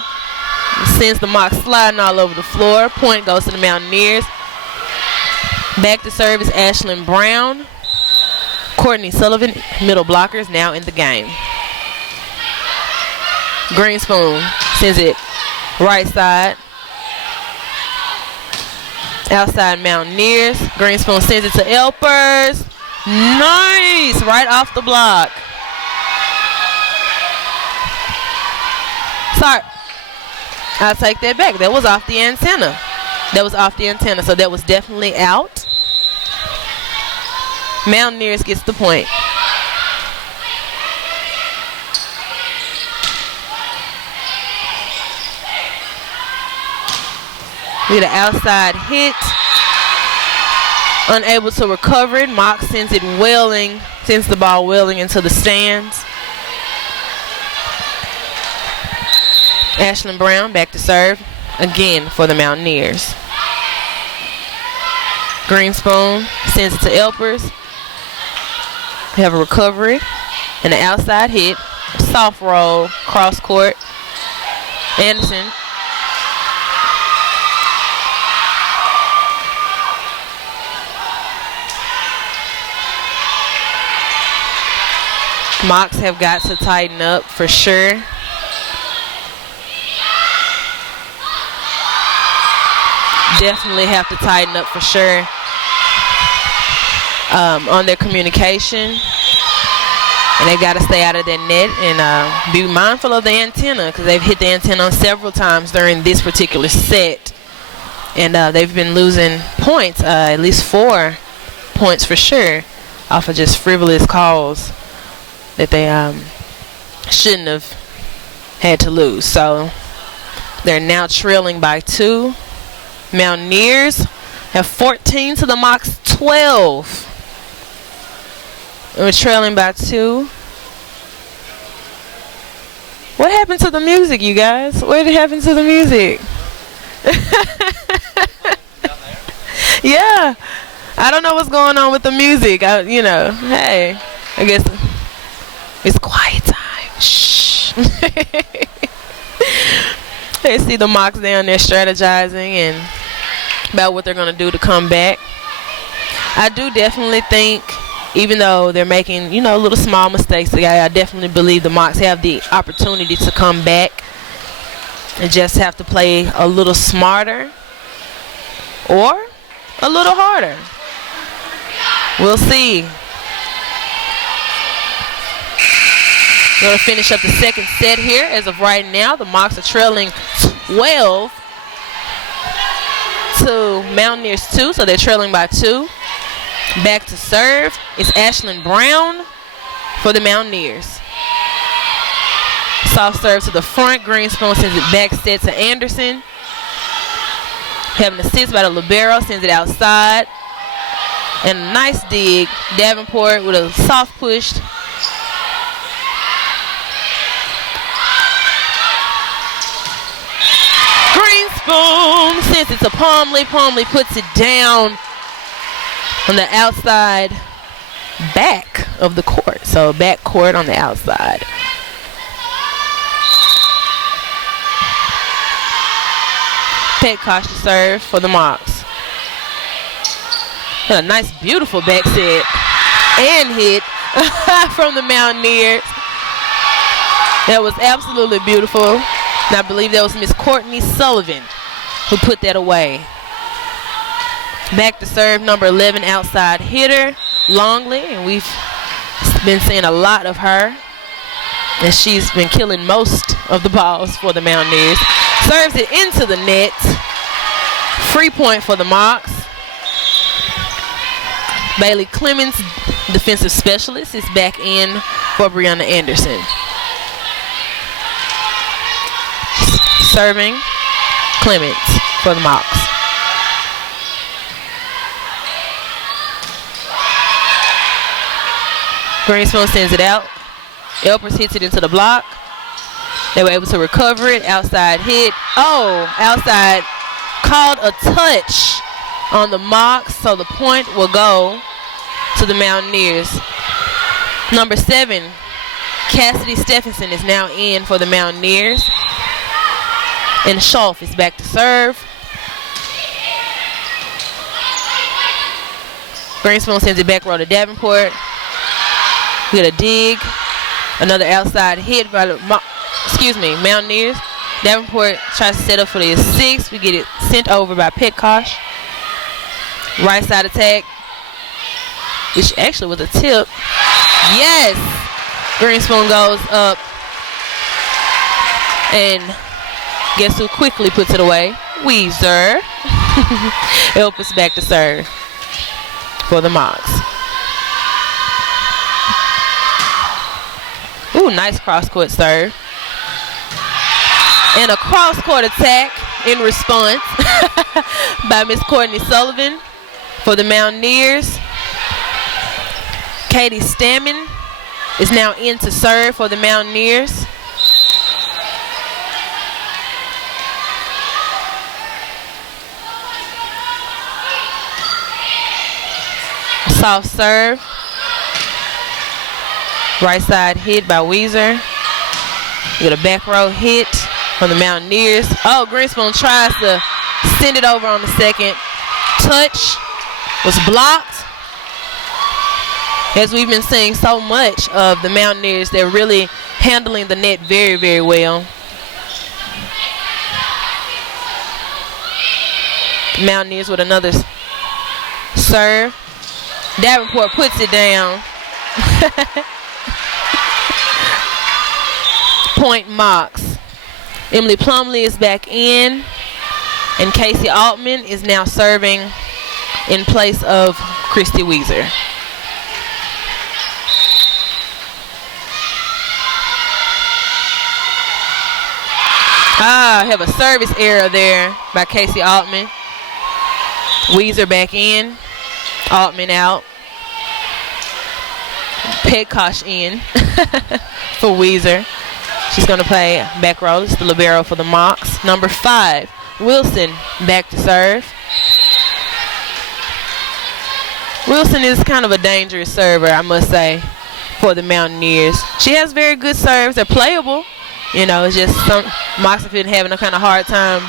Sends the Mocs sliding all over the floor. Point goes to the Mountaineers. Back to serve is Ashlyn Brown. Courtney Sullivan, middle blocker, is now in the game. Greenspoon sends it right side. Outside Mountaineers. Greenspoon sends it to Elpers. Nice! Right off the block. Sorry. I'll take that back. That was off the antenna. So that was definitely out. Mountaineers gets the point. We get an outside hit. Unable to recover it. Mocs sends the ball wailing into the stands. Ashlyn Brown back to serve again for the Mountaineers. Greenspoon sends it to Elpers. We have a recovery and an outside hit. Soft roll, cross court. Anderson. Mocs have got to tighten up for sure. Definitely have to tighten up for sure on their communication. And they got to stay out of that net and be mindful of the antenna, because they've hit the antenna several times during this particular set. And they've been losing points, at least 4 points for sure, off of just frivolous calls that they shouldn't have had to lose. So they're now trailing by 2. Mountaineers have 14 to the Mocs 12. And we're trailing by 2. What happened to the music, you guys? What happened to the music? Yeah. I don't know what's going on with the music. Hey, I guess it's quiet time. Shh. They see the Mocs down there strategizing and about what they're going to do to come back. I do definitely think, even though they're making, little small mistakes, I definitely believe the Mocs have the opportunity to come back and just have to play a little smarter or a little harder. We'll see. We're going to finish up the second set here. As of right now, the Mocs are trailing 12 to Mountaineers 2, so they're trailing by 2. Back to serve is Ashlyn Brown for the Mountaineers. Soft serve to the front. Greenspoon sends it back set to Anderson. Having an assist by the libero, sends it outside. And a nice dig. Davenport with a soft push. Greenspoon sends it to Palmley. Palmley puts it down on the outside back of the court. So back court on the outside. Petkosh to serve for the Mocs. A nice, beautiful back set and hit from the Mountaineers. That was absolutely beautiful. And I believe that was Miss Courtney Sullivan who put that away. Back to serve, number 11 outside hitter, Longley. And we've been seeing a lot of her. And she's been killing most of the balls for the Mountaineers. Serves it into the net. Free point for the Mocs. Bailey Clemens, defensive specialist, is back in for Brianna Anderson. Serving Clemens for the Mocs. Greenspoon sends it out. Elpers hits it into the block. They were able to recover it. Outside hit. Oh, outside called a touch on the Mocs, so the point will go to the Mountaineers. Number 7, Cassidy Stephenson is now in for the Mountaineers. And Scholf is back to serve. Greenspoon sends it back row to Davenport. We get a dig. Another outside hit by the Mountaineers. Davenport tries to set up for the 6. We get it sent over by Petkosh. Right side attack, which actually was a tip. Yes! Greenspoon goes up. And guess who quickly puts it away? Weezer. Elpis back to serve for the Mocs. Ooh, nice cross-court serve. And a cross-court attack in response by Miss Courtney Sullivan for the Mountaineers. Katie Stammen is now in to serve for the Mountaineers. Soft serve. Right side hit by Weezer. We got a back row hit from the Mountaineers. Oh, Greenspoon tries to send it over on the second. Touch was blocked. As we've been seeing so much of the Mountaineers, they're really handling the net very, very well. Mountaineers with another serve. Davenport puts it down. Point Mox. Emily Plumley is back in, and Casey Altman is now serving in place of Christy Weezer. I have a service error there by Casey Altman. Weezer back in. Altman out. Petkosh in for Weezer. She's going to play back row. It's the libero for the Mocs. Number 5, Wilson back to serve. Wilson is kind of a dangerous server, I must say, for the Mountaineers. She has very good serves. They're playable. You know, it's just some Mocs have been having a kind of hard time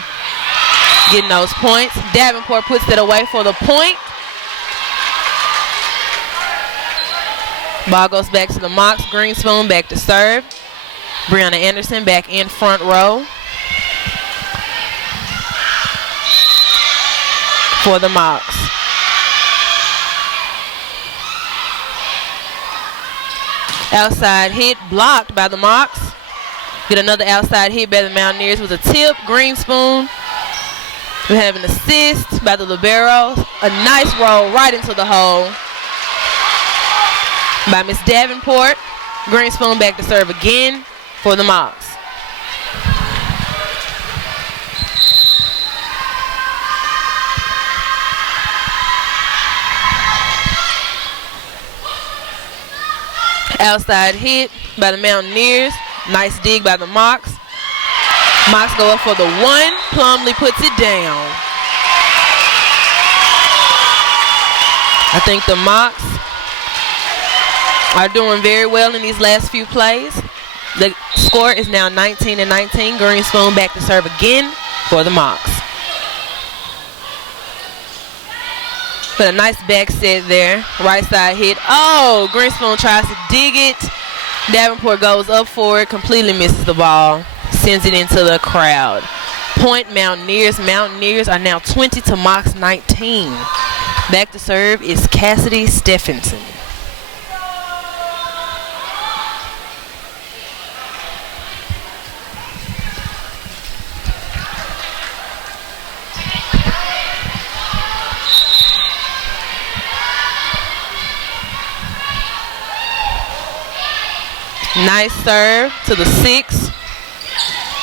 getting those points. Davenport puts that away for the point. Ball goes back to the Mocs. Greenspoon back to serve. Brianna Anderson back in front row for the Mocs. Outside hit blocked by the Mocs. Get another outside hit by the Mountaineers with a tip. Greenspoon. We have an assist by the liberos. A nice roll right into the hole by Miss Davenport. Greenspoon back to serve again for the Mocs. Outside hit by the Mountaineers. Nice dig by the Mocs. Mocs go up for the 1. Plumley puts it down. I think the Mocs are doing very well in these last few plays. The score is now 19-19. Greenspoon back to serve again for the Mocs. Put a nice back set there. Right side hit. Oh, Greenspoon tries to dig it. Davenport goes up for it, completely misses the ball, sends it into the crowd. Point Mountaineers. Mountaineers are now 20 to Mocs 19. Back to serve is Cassidy Stephenson. Nice serve to the 6.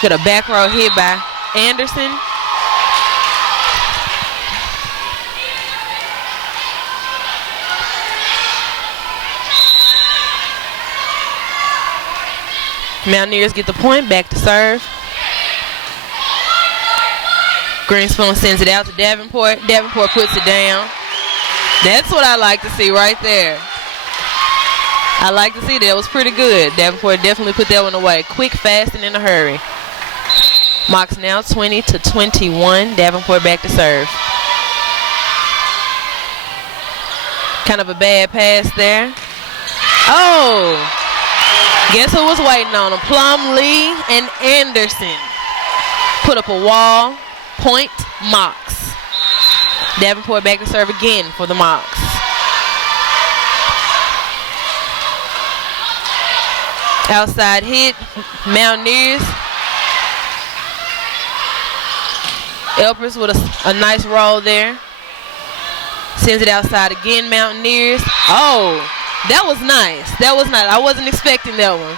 Got a back row hit by Anderson. Mountaineers get the point, back to serve. Greenspoon sends it out to Davenport. Davenport puts it down. That's what I like to see right there. I like to see that. It was pretty good. Davenport definitely put that one away. Quick, fast, and in a hurry. Mocs now 20 to 21. Davenport back to serve. Kind of a bad pass there. Oh! Guess who was waiting on him? Plumlee and Anderson. Put up a wall. Point Mocs. Davenport back to serve again for the Mocs. Outside hit, Mountaineers. Elpers with a nice roll there. Sends it outside again, Mountaineers. Oh, that was nice. That was nice. I wasn't expecting that one.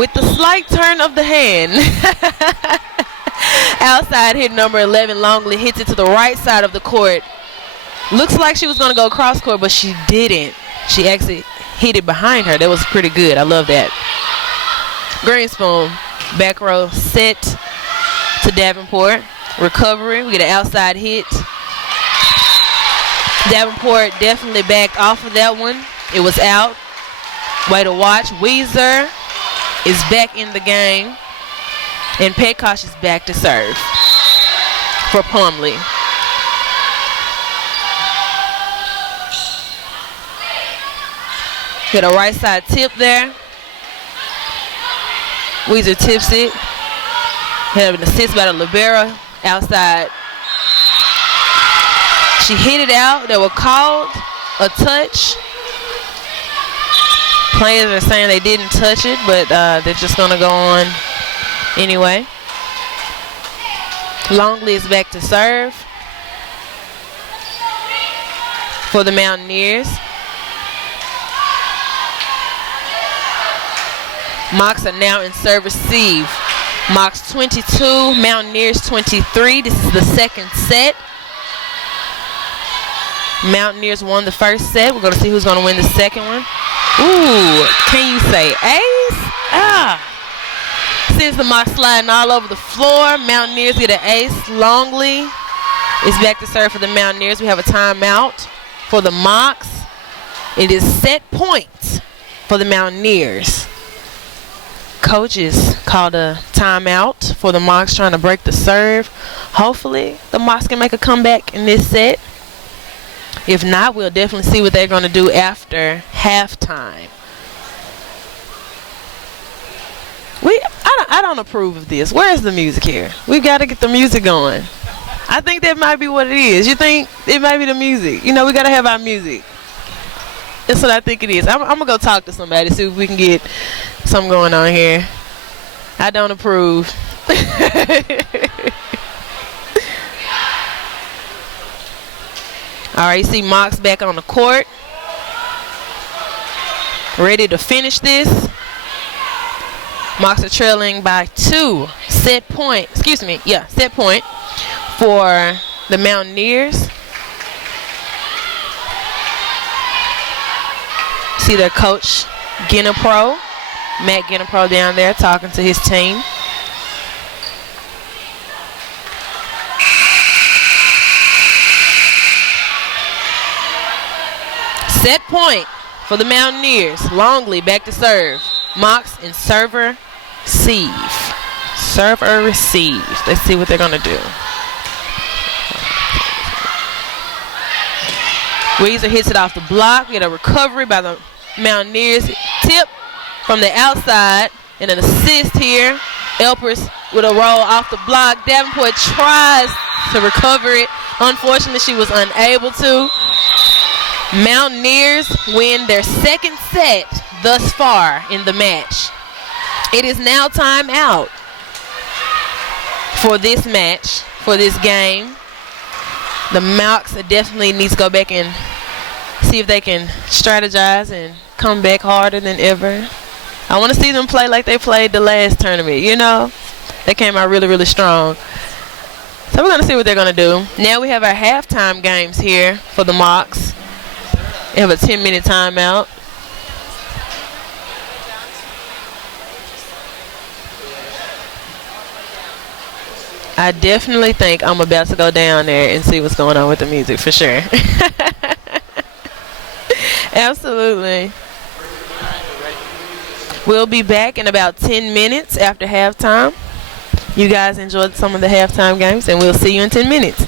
With the slight turn of the hand. Outside hit number 11, Longley hits it to the right side of the court. Looks like she was going to go cross court, but she didn't. She actually hit it behind her. That was pretty good. I love that. Greenspoon, back row set to Davenport. Recovery. We get an outside hit. Davenport definitely backed off of that one. It was out. Way to watch. Weezer is back in the game. And Petkosh is back to serve for Get a right side tip there. Weezer tips it. Have an assist by the libero outside. She hit it out. They were called a touch. Players are saying they didn't touch it, but they're just going to go on anyway. Longley is back to serve for the Mountaineers. Mocs are now in serve receive. Mocs 22, Mountaineers 23. This is the second set. Mountaineers won the first set. We're going to see who's going to win the second one. Ooh, can you say ace? Sends the Mocs sliding all over the floor. Mountaineers get an ace. Longley is back to serve for the Mountaineers. We have a timeout for the Mocs. It is set point for the Mountaineers. Coaches called a timeout for the Mocs trying to break the serve. Hopefully the Mocs can make a comeback in this set. If not, we'll definitely see what they're going to do after halftime. I don't approve of this. Where's the music here? We've got to get the music going. I think that might be what it is. You think it might be the music? You know, we got to have our music. That's what I think it is. I'm going to go talk to somebody, see if we can get something going on here. I don't approve. All right, you see Mocs back on the court. Ready to finish this. Mocs are trailing by 2. Set point for the Mountaineers. See their coach, Matt Ginapro down there talking to his team. Set point for the Mountaineers. Longley back to serve. Mocs in server receive. Server receive. Let's see what they're going to do. Weezer hits it off the block. We get a recovery by the Mountaineers. Tip from the outside and an assist here. Elpers with a roll off the block. Davenport tries to recover it. Unfortunately, she was unable to. Mountaineers win their second set thus far in the match. It is now time out for this match, for this game. The Mocs definitely need to go back and see if they can strategize and come back harder than ever. I want to see them play like they played the last tournament, you know. They came out really, really strong. So we're going to see what they're going to do. Now we have our halftime games here for the Mocs. They have a 10-minute timeout. I definitely think I'm about to go down there and see what's going on with the music for sure. Absolutely. We'll be back in about 10 minutes after halftime. You guys enjoyed some of the halftime games, and we'll see you in 10 minutes.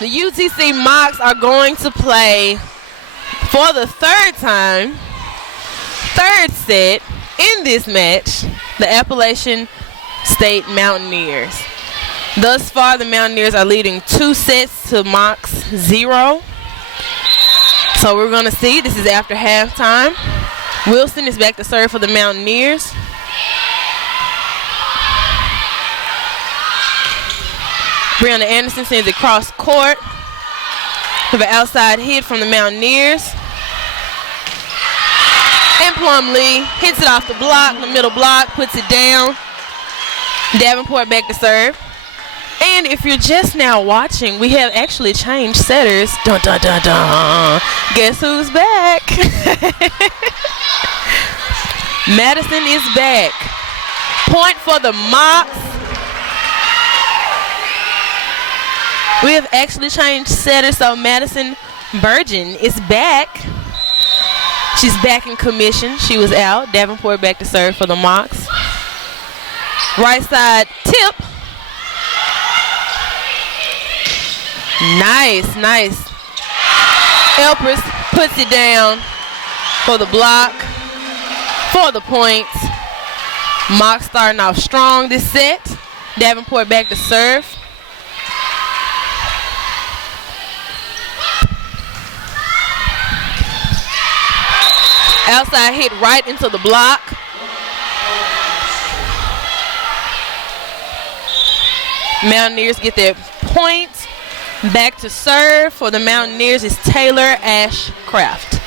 The UTC Mocs are going to play for the third set in this match, the Appalachian State Mountaineers. Thus far, the Mountaineers are leading 2 sets to Mocs 0. So we're going to see. This is after halftime. Wilson is back to serve for the Mountaineers. Brianna Anderson sends it cross court. With an outside hit from the Mountaineers. And Plumlee hits it off the block, the middle block, puts it down. Davenport back to serve. And if you're just now watching, we have actually changed setters. Dun, dun, dun, dun. Guess who's back? Madison is back. Point for the Mocs. We have actually changed setters, so Madison Burgeon is back. She's back in commission. She was out. Davenport back to serve for the Mocs. Right side tip. Nice. Elpers puts it down for the block, for the points. Mocs starting off strong this set. Davenport back to serve. Outside hit right into the block. Mountaineers get their points. Back to serve for the Mountaineers is Taylor Ashcraft.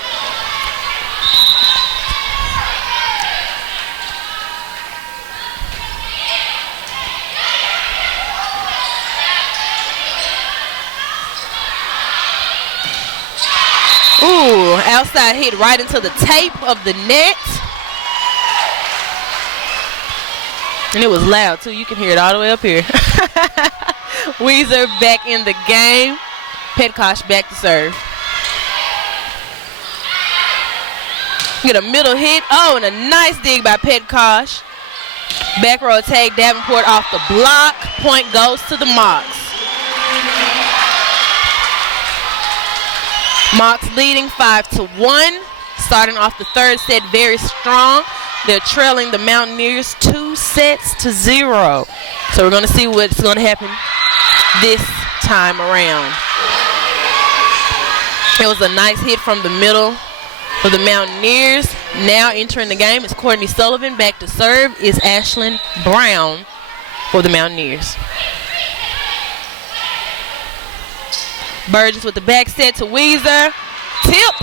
Ooh, outside hit right into the tape of the net. And it was loud too. You can hear it all the way up here. Weezer back in the game. Petkosh back to serve. Get a middle hit. Oh, and a nice dig by Petkosh. Back row take. Davenport off the block. Point goes to the Mocs. Mocs leading 5-1. Starting off the third set very strong. They're trailing the Mountaineers 2-0. So we're going to see what's going to happen this time around. It was a nice hit from the middle for the Mountaineers. Now entering the game is Courtney Sullivan. Back to serve is Ashlyn Brown for the Mountaineers. Burgess with the back set to Weezer. Tip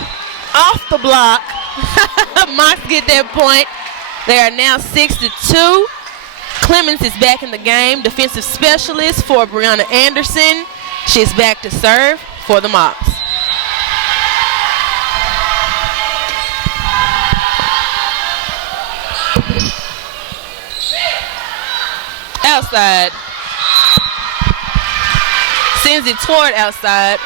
off the block. Mocs get that point. They are now 6-2. Clemens is back in the game. Defensive specialist for Brianna Anderson. She's back to serve for the Mocs. Outside. Sends it toward outside.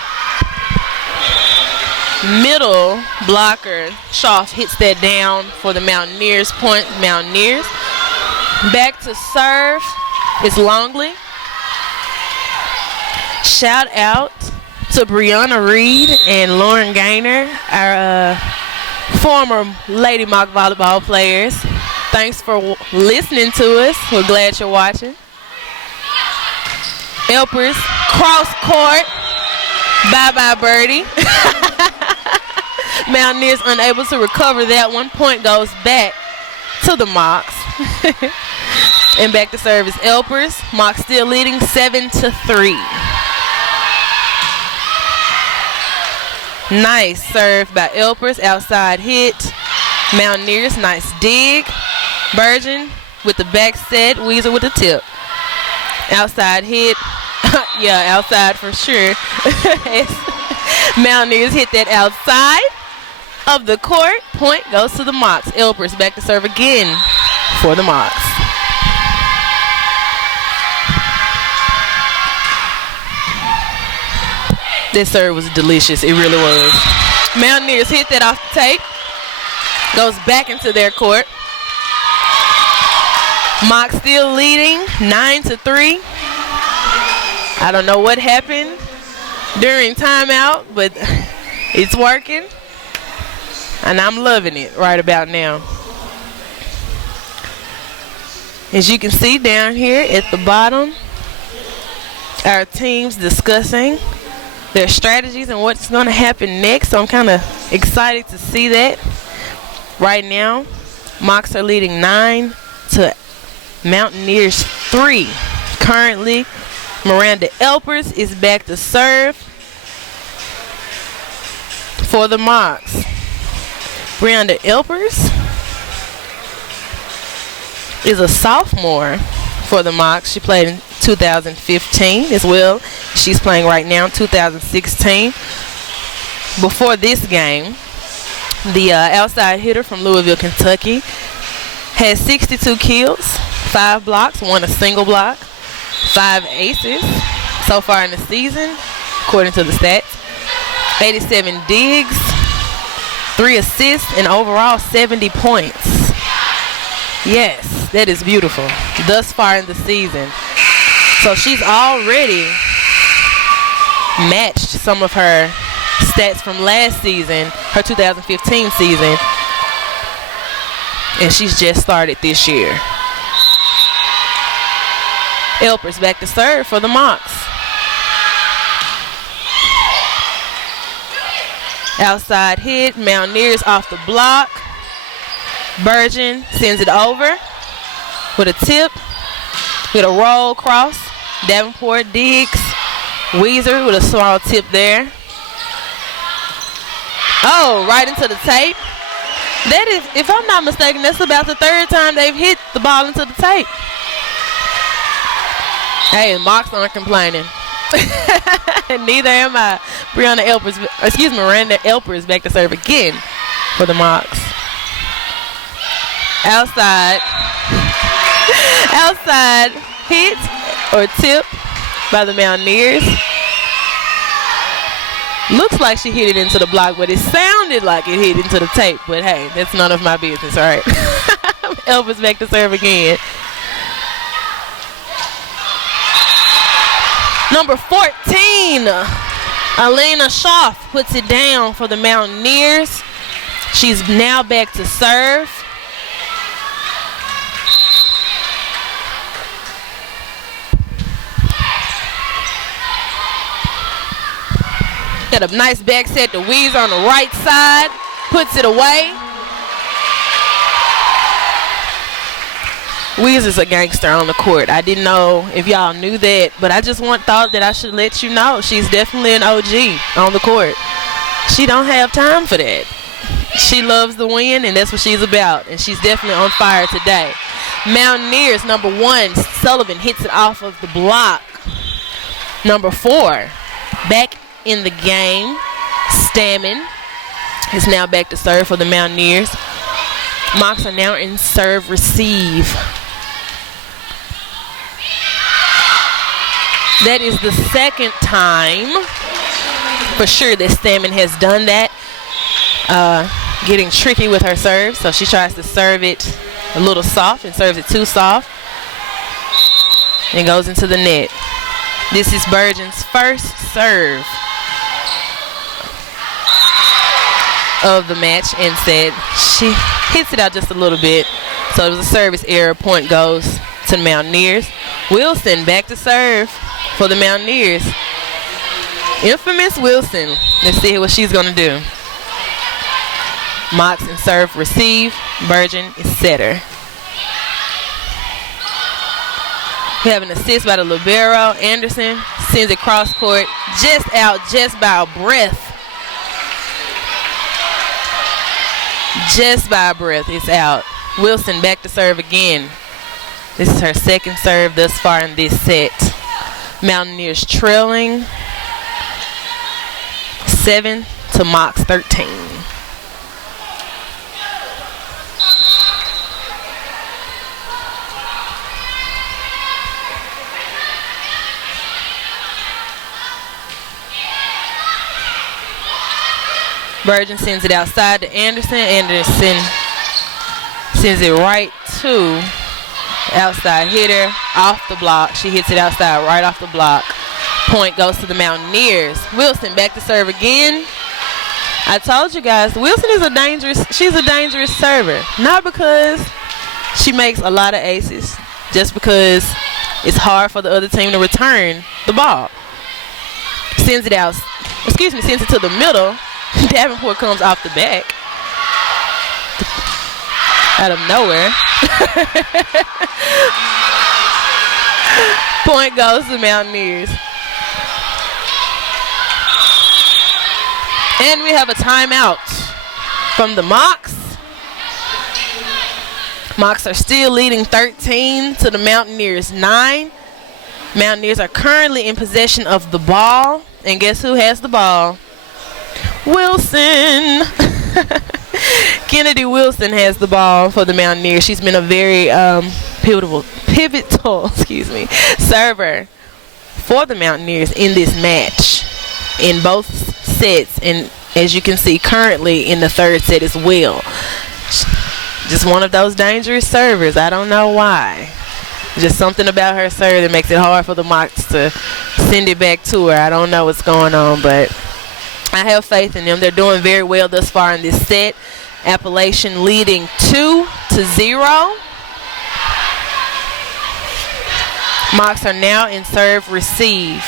Middle blocker. Schaaf hits that down for the Mountaineers. Point Mountaineers. Back to serve is Longley. Shout out to Brianna Reed and Lauren Gaynor, our former Lady Mock volleyball players. Thanks for listening to us. We're glad you're watching. Elpers, cross court. Bye-bye, birdie. Mountaineers unable to recover that one. Point goes back to the Mocs. And back to serve is Elpers. Mocs still leading 7-3. Nice serve by Elpers. Outside hit. Mountaineers, nice dig. Burgeon with the back set. Weezer with the tip. Outside hit. Yeah, outside for sure. Mountaineers hit that outside of the court. Point goes to the Mocs. Elpers back to serve again for the Mocs. That serve was delicious. It really was. Mountaineers hit that off the tape. Goes back into their court. Mocs still leading 9-3. I don't know what happened during timeout, but it's working. And I'm loving it right about now. As you can see down here at the bottom, our team's discussing their strategies and what's going to happen next. So I'm kind of excited to see that. Right now, Mocs are leading 9 to Mountaineers 3. Currently, Miranda Elpers is back to serve for the Mocs. Miranda Elpers is a sophomore for the Mocs. She played in 2015 as well. She's playing right now in 2016. Before this game, the outside hitter from Louisville, Kentucky, had 62 kills, 5 blocks, 1 a single block, 5 aces so far in the season, according to the stats. 87 digs, 3 assists, and overall 70 points. Yes, that is beautiful thus far in the season. So she's already matched some of her stats from last season, her 2015 season, and she's just started this year. Elpers back to serve for the Mocs. Outside hit, Mountaineers off the block. Burgeon sends it over with a tip, with a roll cross. Davenport digs. Weezer with a small tip there. Oh, right into the tape. That is, if I'm not mistaken, that's about the 3rd time they've hit the ball into the tape. Hey, the Mocs aren't complaining. Neither am I. Miranda Elpers back to serve again for the Mocs. Outside hit or tip by the Mountaineers. Looks like she hit it into the block, but it sounded like it hit into the tape. But hey, that's none of my business, all right? Elpers back to serve again. Number 14, Alena Schaff puts it down for the Mountaineers. She's now back to serve. Got a nice back set to Weezer on the right side. Puts it away. Weezer's a gangster on the court. I didn't know if y'all knew that, but I just thought that I should let you know. She's definitely an OG on the court. She don't have time for that. She loves the win, and that's what she's about, and she's definitely on fire today. Mountaineers, number 1, Sullivan hits it off of the block. Number 4, back in the game, Stammen is now back to serve for the Mountaineers. Mocs are now in serve receive. That is the 2nd time for sure that Stammen has done that. Getting tricky with her serve, so she tries to serve it a little soft and serves it too soft. And goes into the net. This is Burgeon's first serve of the match, and said she hits it out just a little bit. So it was a service error. Point goes to the Mountaineers. Wilson back to serve for the Mountaineers. Infamous Wilson. Let's see what she's going to do. Mocs in serve receive. Burgeon is setter. We have an assist by the libero. Anderson sends it cross court, just out, just by a breath. Just by a breath, it's out. Wilson back to serve again. This is her 2nd serve thus far in this set. Mountaineers trailing 7 to Mocs 13. Burgeon sends it outside to Anderson. Anderson sends it right to outside hitter off the block. She hits it outside right off the block. Point goes to the Mountaineers. Wilson back to serve again. I told you guys, Wilson is she's a dangerous server. Not because she makes a lot of aces, just because it's hard for the other team to return the ball. Sends it out, sends it to the middle. Davenport comes off the back. Out of nowhere. Point goes to the Mountaineers. And we have a timeout from the Mocs. Mocs are still leading 13 to the Mountaineers 9. Mountaineers are currently in possession of the ball. And guess who has the ball? Wilson. Kennedy Wilson has the ball for the Mountaineers. She's been a very pivotal server for the Mountaineers in this match in both sets, and as you can see currently in the third set as well. Just one of those dangerous servers. I don't know why. Just something about her serve that makes it hard for the Mocs to send it back to her. I don't know what's going on, but I have faith in them. They're doing very well thus far in this set. Appalachian leading 2-0. Mocs are now in serve receive.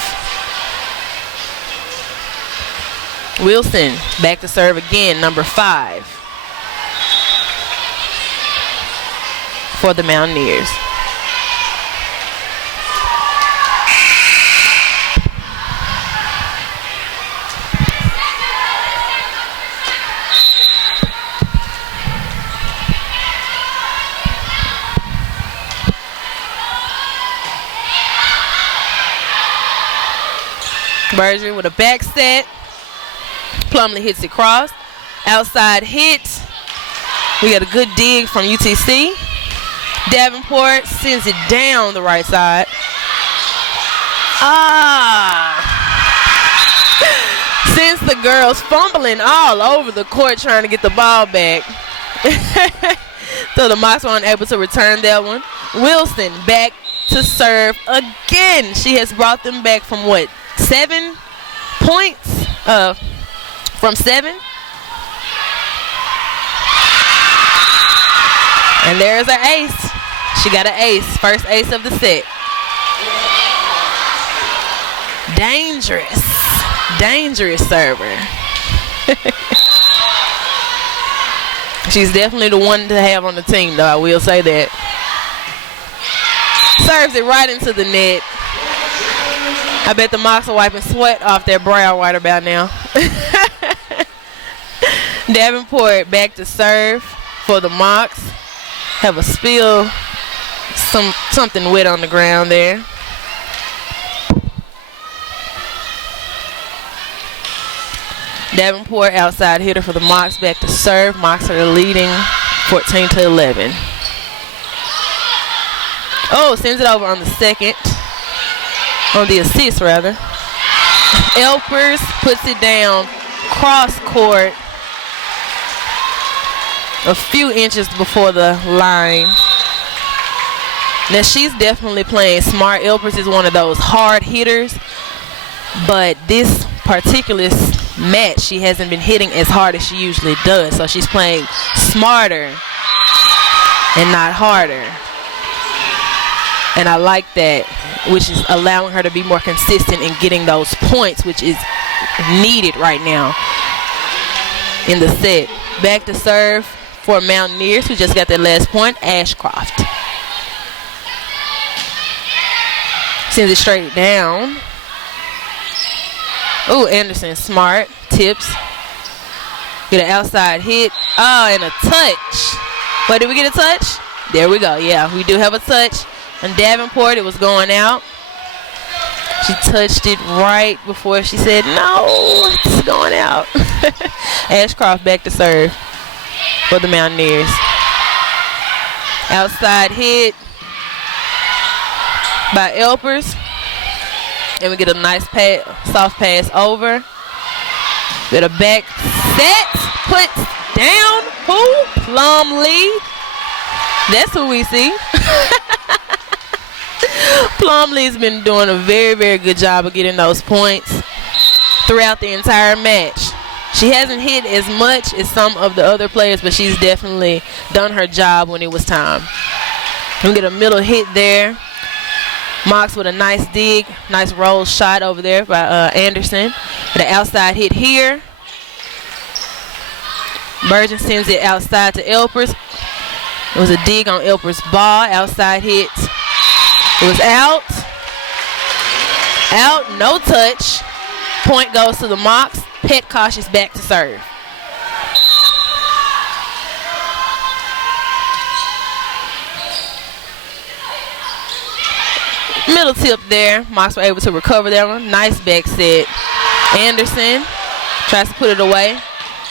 Wilson back to serve again, number 5 for the Mountaineers. Bergeron with a back set. Plumley hits it cross. Outside hit. We got a good dig from UTC. Davenport sends it down the right side. Sends the girls fumbling all over the court trying to get the ball back. So the Mocs were unable to return that one. Wilson back to serve again. She has brought them back from what? 7 points from 7. And there's her ace. She got an ace. First ace of the set. Dangerous. Dangerous server. She's definitely the one to have on the team, though. I will say that. Serves it right into the net. I bet the Mocs are wiping sweat off their brow right about now. Davenport back to serve for the Mocs. Have a spill, something wet on the ground there. Davenport outside hitter for the Mocs back to serve. Mocs are leading 14-11. Oh, sends it over on the second. On the assist, rather. Elpers puts it down cross court a few inches before the line. Now, she's definitely playing smart. Elpers is one of those hard hitters, but this particular match, she hasn't been hitting as hard as she usually does, so she's playing smarter and not harder. And I like that, which is allowing her to be more consistent in getting those points, which is needed right now in the set. Back to serve for Mountaineers, who just got their last point, Ashcroft. Sends it straight down. Ooh, Anderson, smart, tips. Get an outside hit. Oh, and a touch. Wait, did we get a touch? There we go. Yeah, we do have a touch. On Davenport, it was going out. She touched it right before she said, no, it's going out. Ashcroft back to serve for the Mountaineers. Outside hit by Elpers. And we get a nice pass, soft pass over. Get a back set. Puts down who? Plumlee. That's who we see. Plumlee's been doing a very, very good job of getting those points throughout the entire match. She hasn't hit as much as some of the other players, but she's definitely done her job when it was time. We get a middle hit there. Mox with a nice dig, nice roll shot over there by Anderson. The outside hit here. Burgess sends it outside to Elpers. It was a dig on Elpers' ball. Outside hit. It was out. Out, no touch. Point goes to the Mox. Petkosh is back to serve. Middle tip there. Mox were able to recover that one. Nice back set. Anderson tries to put it away.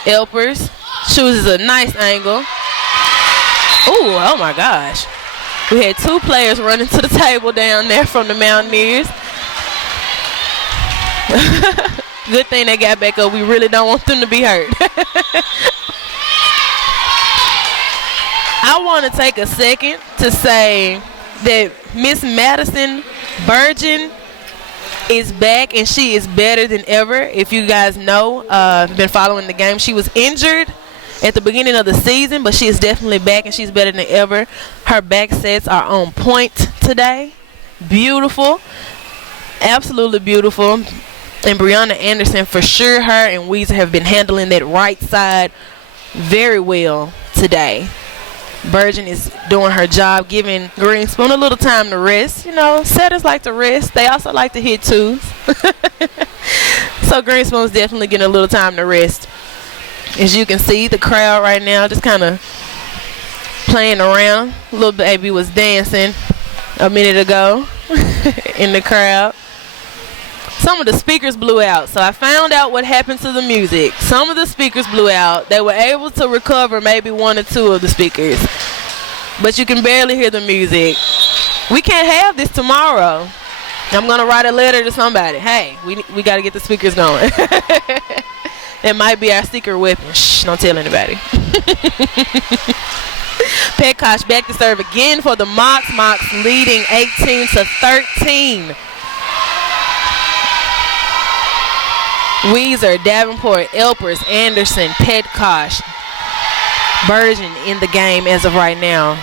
Elpers chooses a nice angle. Ooh, oh my gosh. We had two players running to the table down there from the Mountaineers. Good thing they got back up. We really don't want them to be hurt. I want to take a second to say that Miss Madison Burgeon is back, and she is better than ever. If you guys know, been following the game, she was injured at the beginning of the season, but she is definitely back, and she's better than ever. Her back sets are on point today. Beautiful. Absolutely beautiful. And Brianna Anderson, for sure, her and Weezer have been handling that right side very well today. Burgeon is doing her job, giving Greenspoon a little time to rest. You know, setters like to rest. They also like to hit twos. So Greenspoon's definitely getting a little time to rest. As you can see, the crowd right now just kind of playing around. Little baby was dancing a minute ago in the crowd. Some of the speakers blew out, so I found out what happened to the music. Some of the speakers blew out. They were able to recover maybe one or two of the speakers, but you can barely hear the music. We can't have this tomorrow. I'm going to write a letter to somebody. Hey, we got to get the speakers going. That might be our secret weapon. Shh, don't tell anybody. Petkosh back to serve again for the Mox. Mox leading 18-13. Weezer, Davenport, Elpers, Anderson, Petkosh, Burgeon in the game as of right now.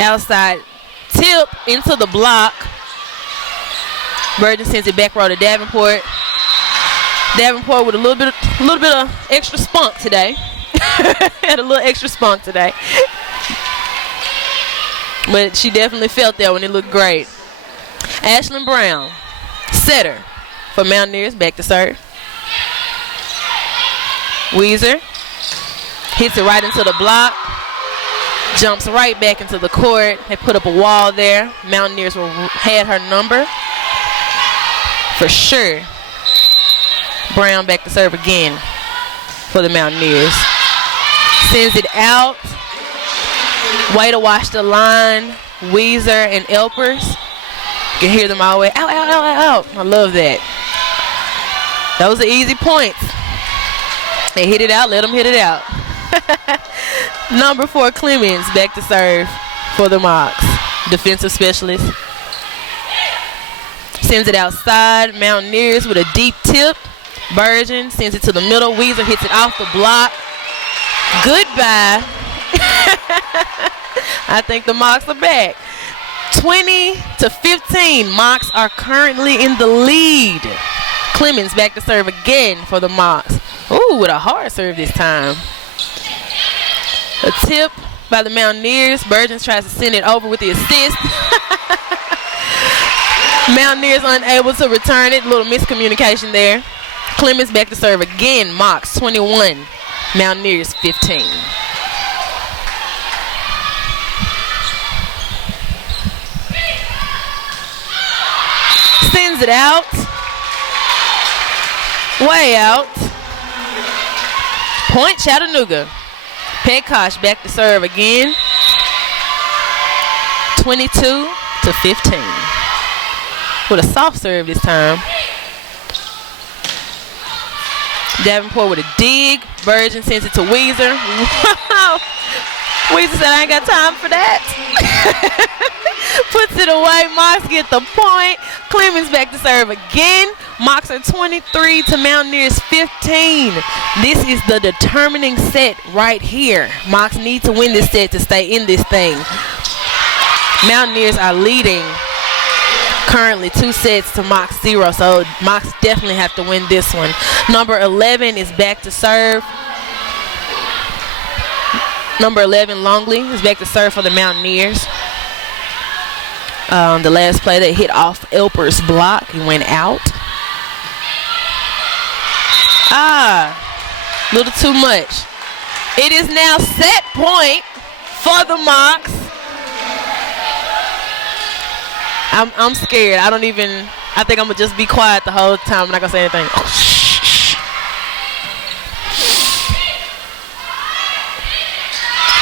Outside tip into the block. Burgeon sends it back row to Davenport. Davenport with a little bit of extra spunk today. Had a little extra spunk today. But she definitely felt that when it looked great. Ashlyn Brown, setter for Mountaineers, back to serve. Weezer hits it right into the block. Jumps right back into the court. They put up a wall there. Mountaineers had her number for sure. Brown back to serve again for the Mountaineers. Sends it out. Way to watch the line. Weezer and Elpers. You can hear them all the way. Out, out, out, out, out. I love that. Those are easy points. They hit it out. Let them hit it out. Number 4, Clemens, back to serve for the Mox. Defensive specialist. Sends it outside. Mountaineers with a deep tip. Burgeon sends it to the middle. Weezer hits it off the block. Goodbye. I think the Mox are back. 20-15. Mox are currently in the lead. Clemens back to serve again for the Mox. Ooh, with a hard serve this time. A tip by the Mountaineers. Burgeon tries to send it over with the assist. Mountaineers unable to return it. A little miscommunication there. Clemens back to serve again. Mox 21. Mountaineers 15. Sends it out. Way out. Point Chattanooga. Petkosh back to serve again. 22-15. With a soft serve this time. Davenport with a dig. Burgeon sends it to Weezer. Wow. Weezer said, I ain't got time for that. Puts it away. Mocs get the point. Clemens back to serve again. Mocs are 23 to Mountaineers 15. This is the determining set right here. Mocs need to win this set to stay in this thing. Mountaineers are leading currently 2 sets to Mocs 0, so Mocs definitely have to win this one. Number 11 is back to serve. Number 11, Longley, is back to serve for the Mountaineers. The last play, they hit off Elper's block. He went out. A little too much. It is now set point for the Mocs. I'm scared. I think I'm going to just be quiet the whole time. I'm not going to say anything. Oh, shh.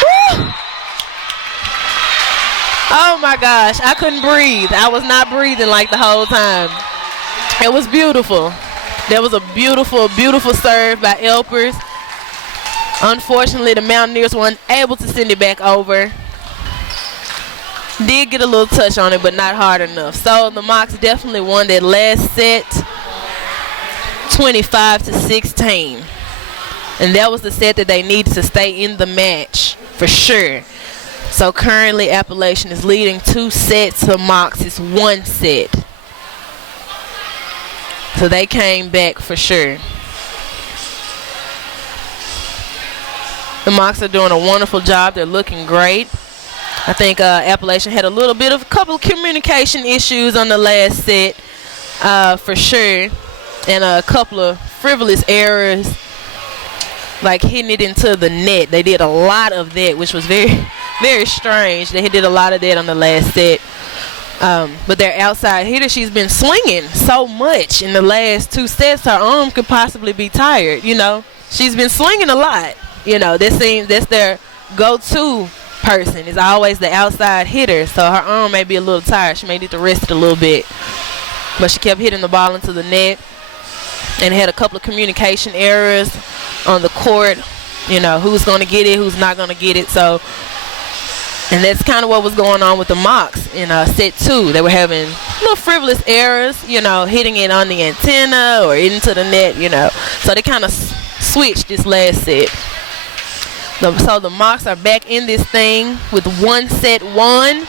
Woo! Oh, my gosh. I couldn't breathe. I was not breathing like the whole time. It was beautiful. That was a beautiful, beautiful serve by Elpers. Unfortunately, the Mountaineers weren't able to send it back over. Did get a little touch on it, but not hard enough. So the Mocs definitely won that last set 25-16. And that was the set that they needed to stay in the match for sure. So currently Appalachian is leading 2 sets to Mocs. It's 1 set. So they came back for sure. The Mocs are doing a wonderful job. They're looking great. I think Appalachian had a couple of communication issues on the last set for sure. And a couple of frivolous errors, like hitting it into the net. They did a lot of that, which was very, very strange. They did a lot of that on the last set. But their outside hitter, she's been swinging so much in the last 2 sets, her arm could possibly be tired, you know. She's been swinging a lot, you know. That's their go-to person, is always the outside hitter. So her arm may be a little tired. She may need to rest it a little bit. But she kept hitting the ball into the net and had a couple of communication errors on the court, you know, who's going to get it, who's not going to get it. So, and that's kind of what was going on with the Mocs in set 2. They were having little frivolous errors, you know, hitting it on the antenna or into the net, you know. So they kind of switched this last set. So the Mocs are back in this thing with 1 set won.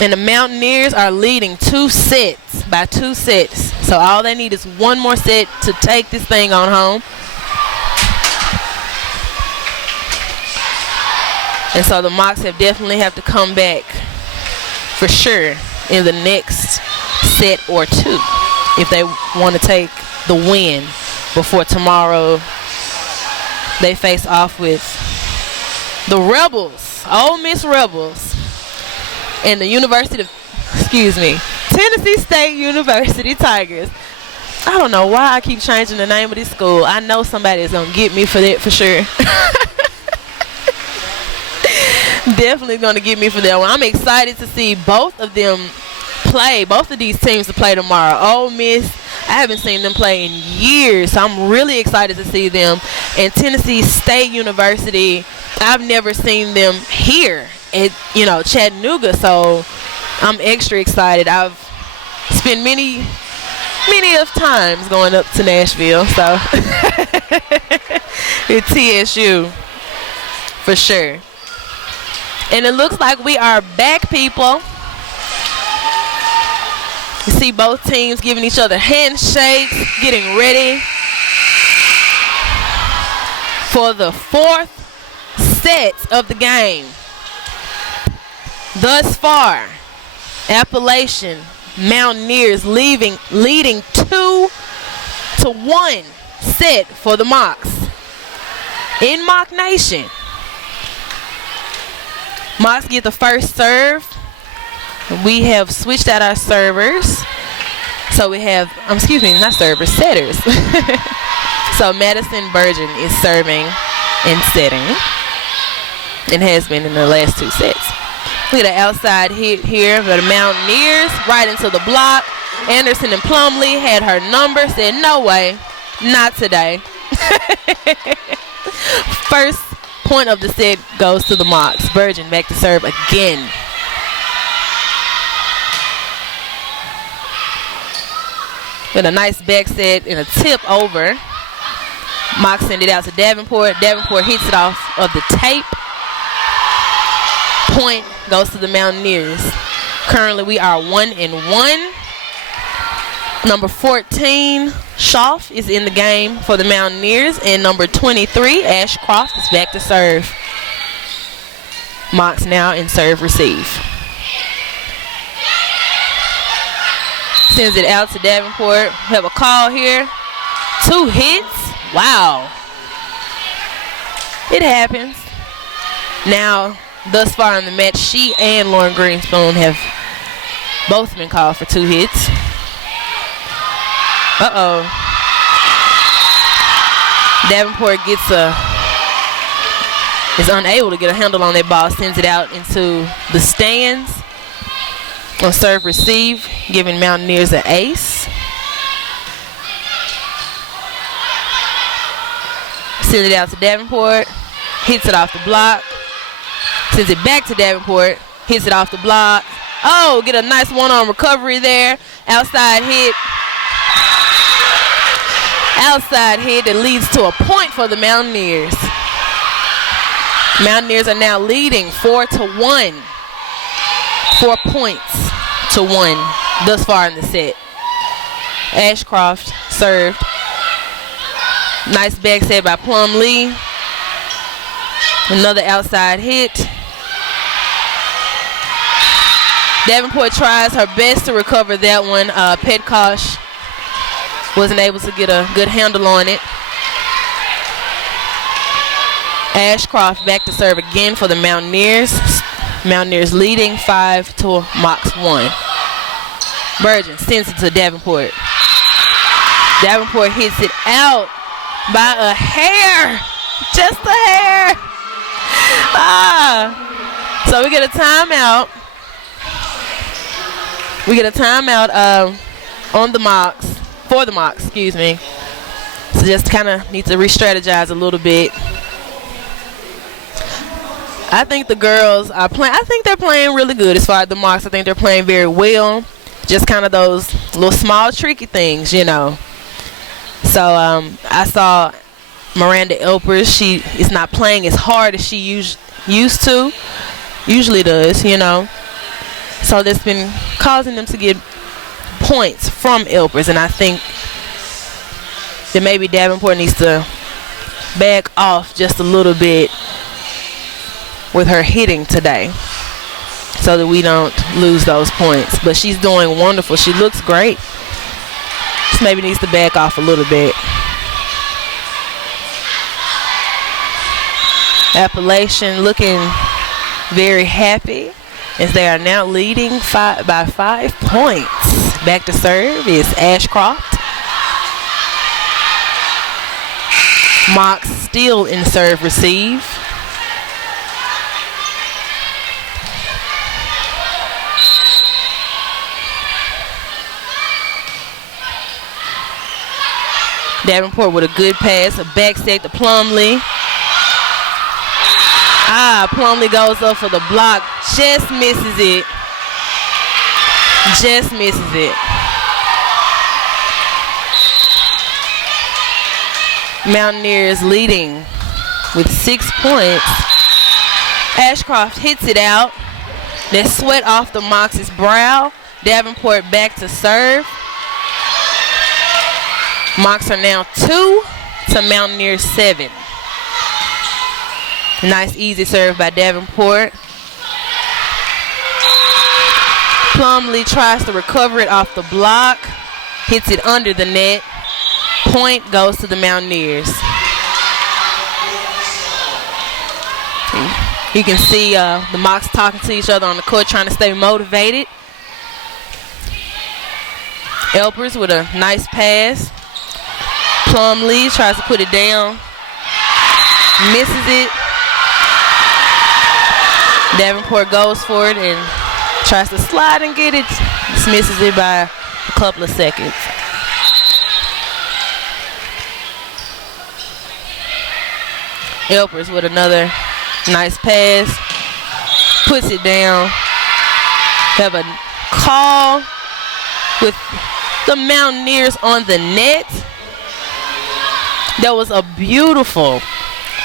And the Mountaineers are leading 2 sets by 2 sets. So all they need is 1 more set to take this thing on home. And so the Mocs definitely have to come back for sure in the next set or 2 if they want to take the win before tomorrow they face off with the Rebels, Ole Miss Rebels, and the Tennessee State University Tigers. I don't know why I keep changing the name of this school. I know somebody is going to get me for that for sure. Definitely going to get me for that one. I'm excited to see both of them play, both of these teams to play tomorrow. Ole Miss, I haven't seen them play in years, so I'm really excited to see them. And Tennessee State University, I've never seen them here at, you know, Chattanooga, so I'm extra excited. I've spent many of times going up to Nashville, so at TSU for sure. And it looks like we are back, people. You see both teams giving each other handshakes, getting ready for the 4th set of the game. Thus far, Appalachian Mountaineers leading 2-1 set for the Mocs in Moc Nation. Mocs get the first serve. We have switched out our servers. So we have, not servers, setters. So Madison Burgeon is serving and setting, and has been in the last 2 sets. Look at the outside hit here for the Mountaineers, right into the block. Anderson and Plumlee had her number, said no way, not today. First point of the set goes to the Mocs. Burgeon back to serve again. with a nice back set and a tip over. Mock send it out to Davenport. Davenport hits it off of the tape. Point goes to the Mountaineers. Currently, we are 1-1. Number 14, Schaff, is in the game for the Mountaineers. And number 23, Ashcroft, is back to serve. Mox now in serve receive. Sends it out to Davenport. We have a call here. 2 hits. Wow. It happens. Now, thus far in the match, she and Lauren Greenspoon have both been called for 2 hits. Uh-oh. Davenport is unable to get a handle on that ball, sends it out into the stands on serve receive, giving Mountaineers an ace. Sends it out to Davenport, hits it off the block, sends it back to Davenport, hits it off the block. Oh, get a nice one-arm recovery there. Outside hit. Outside hit that leads to a point for the Mountaineers. Mountaineers are now leading 4-1. 4 points to 1 thus far in the set. Ashcroft served. Nice back set by Plumlee. Another outside hit. Davenport tries her best to recover that one. Petkosh wasn't able to get a good handle on it. Ashcroft back to serve again for the Mountaineers. Mountaineers leading 5-1. Burgeon sends it to Davenport. Davenport hits it out by a hair. Just a hair. So we get a timeout. We get a timeout on the Mocs. For the Mocs, excuse me. So just kind of need to re-strategize a little bit. I think the girls are playing. I think they're playing really good as far as the Mocs. I think they're playing very well. Just kind of those little small tricky things, you know. So I saw Miranda Elpers. She is not playing as hard as she usually does, you know. So that's been causing them to get points from Elpers, and I think that maybe Davenport needs to back off just a little bit with her hitting today so that we don't lose those points. But she's doing wonderful. She looks great. Just maybe needs to back off a little bit. Appalachian looking very happy as they are now leading by 5 points. Back to serve is Ashcroft. Mox still in serve receive. Davenport with a good pass, a back set to Plumlee. Plumlee goes up for the block, just misses it. Just misses it. Mountaineers leading with 6 points. Ashcroft hits it out. That sweat off the Mox's brow. Davenport back to serve. Mox are now 2 to Mountaineers 7. Nice easy serve by Davenport. Plumlee tries to recover it off the block. Hits it under the net. Point goes to the Mountaineers. You can see the Mocs talking to each other on the court, trying to stay motivated. Elpers with a nice pass. Plumlee tries to put it down. Misses it. Davenport goes for it and tries to slide and get it. Just misses it by a couple of seconds. Elpers with another nice pass. Puts it down. Have a call with the Mountaineers on the net. That was a beautiful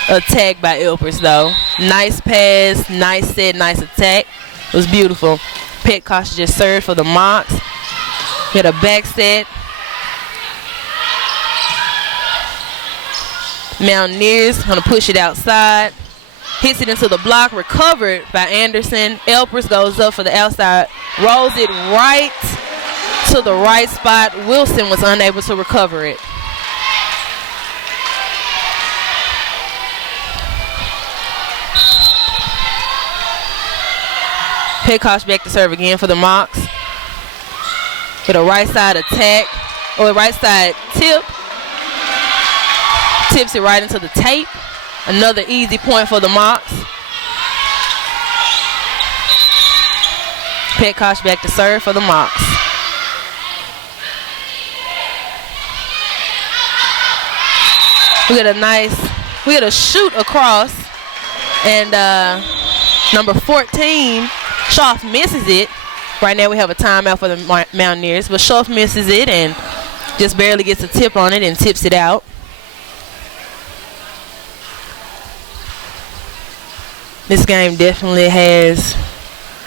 attack by Elpers, though. Nice pass, nice set, nice attack. It was beautiful. Petkosh just served for the Mocs. Hit a back set. Mountaineers going to push it outside. Hits it into the block, recovered by Anderson. Elpers goes up for the outside, rolls it right to the right spot. Wilson was unable to recover it. Petkosh back to serve again for the Mocs. With a right side attack, or a right side tip. Tips it right into the tape. Another easy point for the Mocs. Petkosh back to serve for the Mocs. We get a shoot across, and number 14, Schaff misses it. Right now we have a timeout for the Mountaineers, but Schaff misses it and just barely gets a tip on it and tips it out. This game definitely has,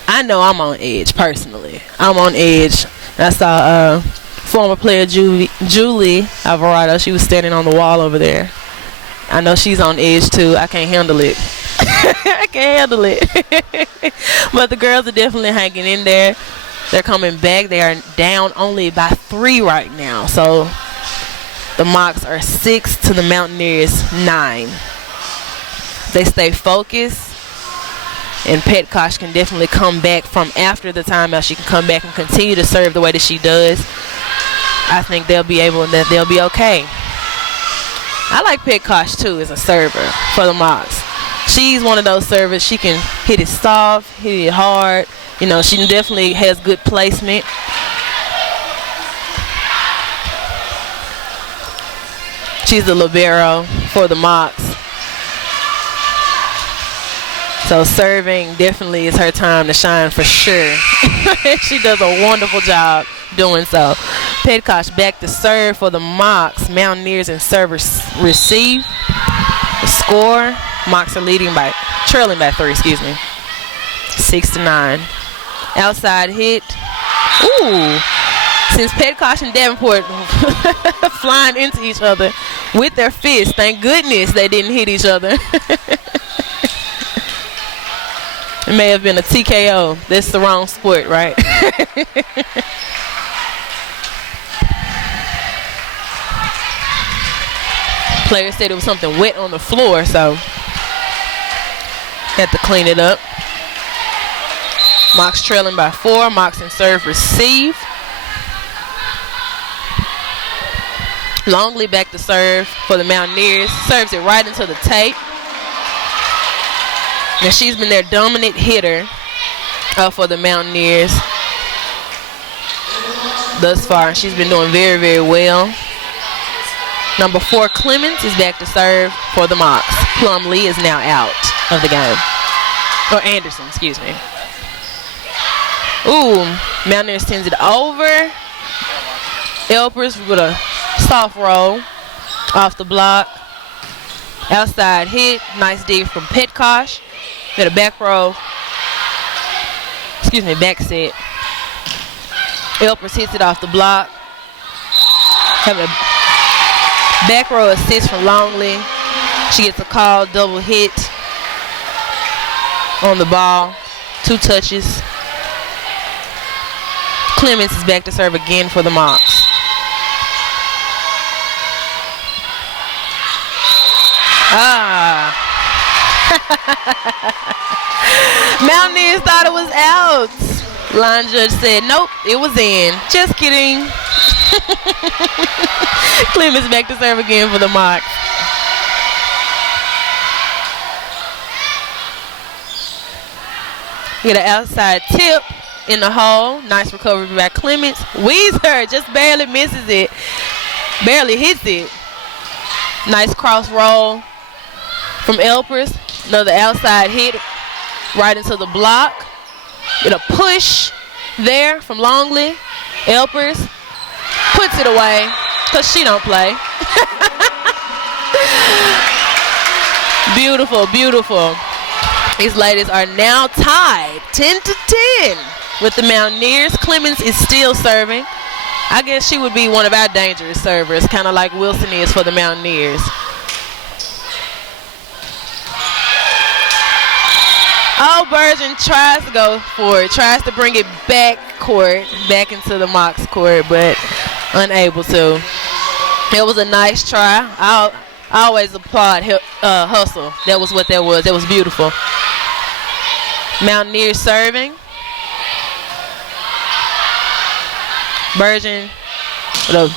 I know I'm on edge personally. I'm on edge. I saw former player Julie Alvarado. She was standing on the wall over there. I know she's on edge too. I can't handle it. I can't handle it. But the girls are definitely hanging in there. They're coming back. They are down only by 3 right now. So the Mocs are 6 to the Mountaineers 9. They stay focused. And Petkosh can definitely come back from after the timeout. She can come back and continue to serve the way that she does. I think they'll be okay. I like Petkosh too as a server for the Mocs. She's one of those servers. She can hit it soft, hit it hard. You know, she definitely has good placement. She's the libero for the Mocs. So serving definitely is her time to shine for sure. She does a wonderful job doing so. Petkosh back to serve for the Mocs. Mountaineers and servers receive. The score, Mocs are trailing by 3, 6-9. Outside hit. Ooh. Since Petkosh and Davenport flying into each other with their fists, thank goodness they didn't hit each other. It may have been a TKO. That's the wrong sport, right? Player said it was something wet on the floor, so had to clean it up. Mocs trailing by 4. Mocs and serve receive. Longley back to serve for the Mountaineers. Serves it right into the tape. And she's been their dominant hitter for the Mountaineers thus far. She's been doing very, very well. Number 4, Clemens, is back to serve for the Mocs. Plumlee is now out of the game. Or Anderson, excuse me. Ooh, Mountaineers sends it over. Elpers with a soft roll off the block. Outside hit. Nice dig from Petkosh. Got a back set. Elpers hits it off the block. Having a back row assist from Longley. She gets a call, double hit on the ball. 2 touches. Clemens is back to serve again for the Mocs. Mountaineers thought it was out. Line judge said, nope, it was in. Just kidding. Clemens back to serve again for the Mocs. Get an outside tip in the hole. Nice recovery by Clemens. Weezer just barely misses it. Barely hits it. Nice cross roll from Elpers. Another outside hit right into the block. Get a push there from Longley. Elpers Puts it away because she don't play. Beautiful, beautiful. These ladies are now tied 10-10 with the Mountaineers. Clemens is still serving. I guess she would be one of our dangerous servers, kind of like Wilson is for the Mountaineers. Oh, Bergen tries to go for it, tries to bring it back into the Mocs court, but unable to. It was a nice try. I always applaud hustle. That was what that was. That was beautiful. Mountaineers serving. Bergen with a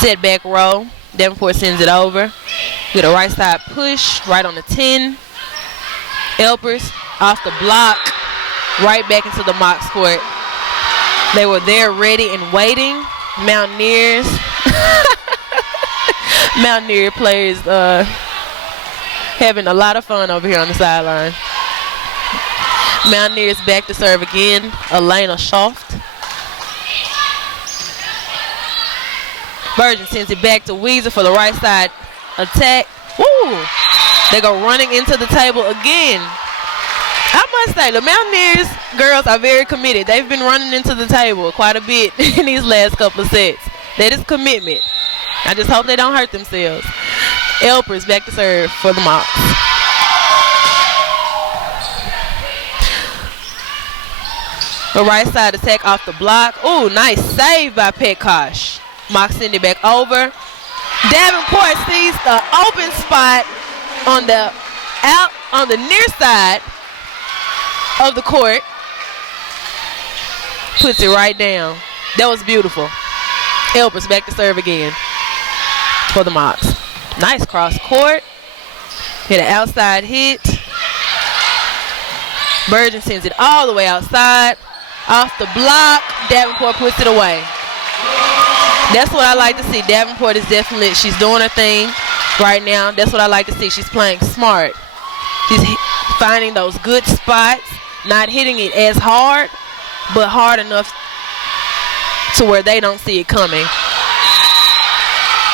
setback roll. Davenport sends it over. Get a right side push right on the 10. Elpers off the block, right back into the Mocs court. They were there ready and waiting. Mountaineers. Mountaineer players having a lot of fun over here on the sideline. Mountaineers back to serve again. Elena Schoft. Bergen sends it back to Weezer for the right side attack. Woo! They go running into the table again. I must say, the Mountaineers girls are very committed. They've been running into the table quite a bit in these last couple of sets. That is commitment. I just hope they don't hurt themselves. Elpers back to serve for the Mocs. The right side attack off the block. Ooh, nice save by Petkosh. Mocs send it back over. Davenport sees the open spot on the near side of the court. Puts it right down. That was beautiful. Elpers back to serve again for the Mocs. Nice cross court. Hit an outside hit. Bergen sends it all the way outside. Off the block. Davenport puts it away. That's what I like to see. Davenport is definitely, she's doing her thing right now. That's what I like to see. She's playing smart. She's finding those good spots, not hitting it as hard, but hard enough to where they don't see it coming.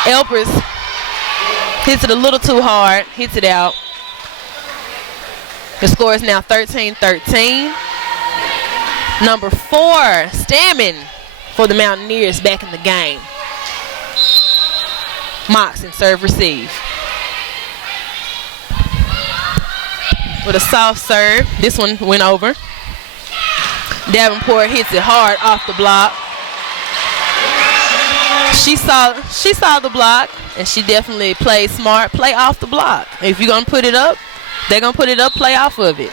Elpers hits it a little too hard, hits it out. The score is now 13-13. Number 4, Stammen for the Mountaineers back in the game. Mocs and serve receive. With a soft serve. This one went over. Davenport hits it hard off the block. She saw the block, and she definitely played smart. Play off the block. If you're going to put it up, they're going to put it up, play off of it.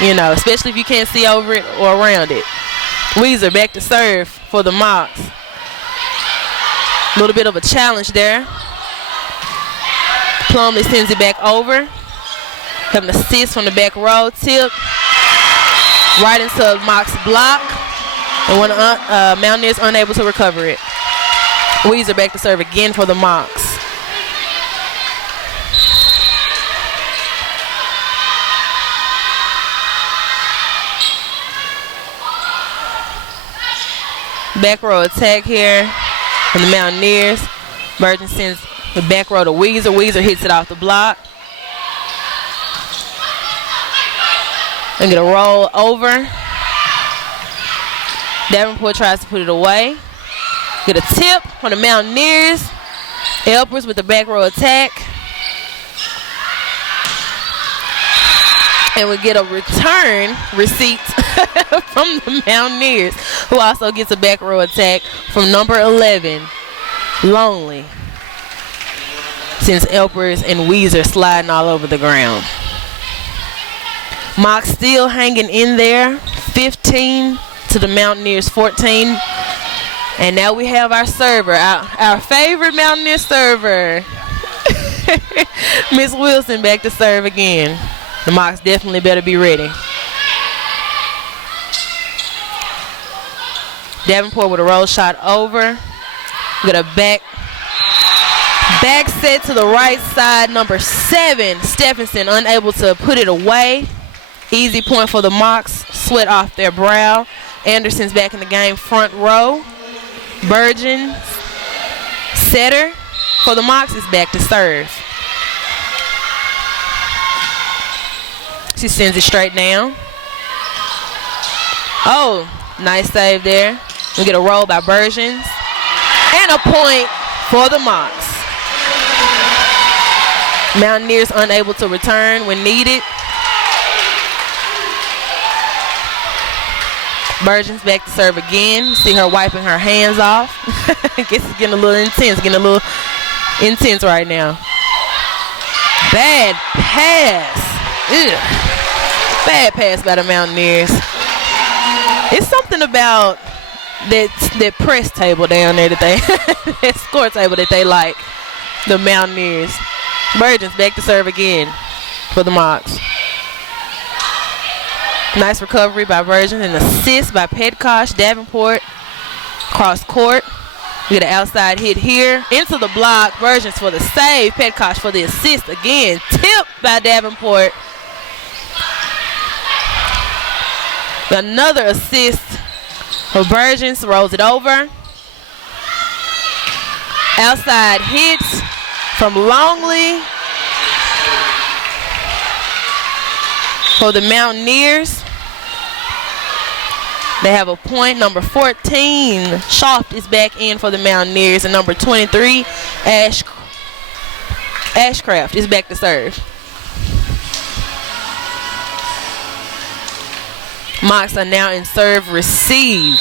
You know, especially if you can't see over it or around it. Weezer back to serve for the Mocs. A little bit of a challenge there. Plumley sends it back over. Have an assist from the back row. Tip. Right into Mocs block. And one Mountaineers unable to recover it. Weezer back to serve again for the Mocs. Back row attack here from the Mountaineers. Bergen sends the back row to Weezer. Weezer hits it off the block. And get a roll over. Davenport tries to put it away. Get a tip from the Mountaineers. Elpers with the back row attack. And we get a return receipt from the Mountaineers, who also gets a back row attack from number 11, Lonely. Since Elpers and Weezer sliding all over the ground. Mocs still hanging in there, 15 to the Mountaineers 14. And now we have our server, our favorite Mountaineer server. Miss Wilson back to serve again. The Mocs definitely better be ready. Davenport with a roll shot over. Get a back set to the right side. Number 7, Stephenson, unable to put it away. Easy point for the Mocs. Sweat off their brow. Anderson's back in the game, front row. Virgin setter for the Mocs is back to serve. She sends it straight down. Oh, nice save there. We get a roll by Virgins. And a point for the Mocs. Mountaineers unable to return when needed. Virgin's back to serve again. See her wiping her hands off. I guess it's getting a little intense right now. Bad pass. Ugh. Bad pass by the Mountaineers. It's something about that press table down there that that score table that they like, the Mountaineers. Virgins back to serve again for the Mocs. Nice recovery by Virgin and assist by Petkosh. Davenport cross court. We get an outside hit here into the block. Virgins for the save. Petkosh for the assist again. Tipped by Davenport. Another assist for Virgins. Rolls it over. Outside hits from Longley for the Mountaineers. They have a point. Number 14, Shoft, is back in for the Mountaineers. And number 23, Ashcraft is back to serve. Mocs are now in serve receive.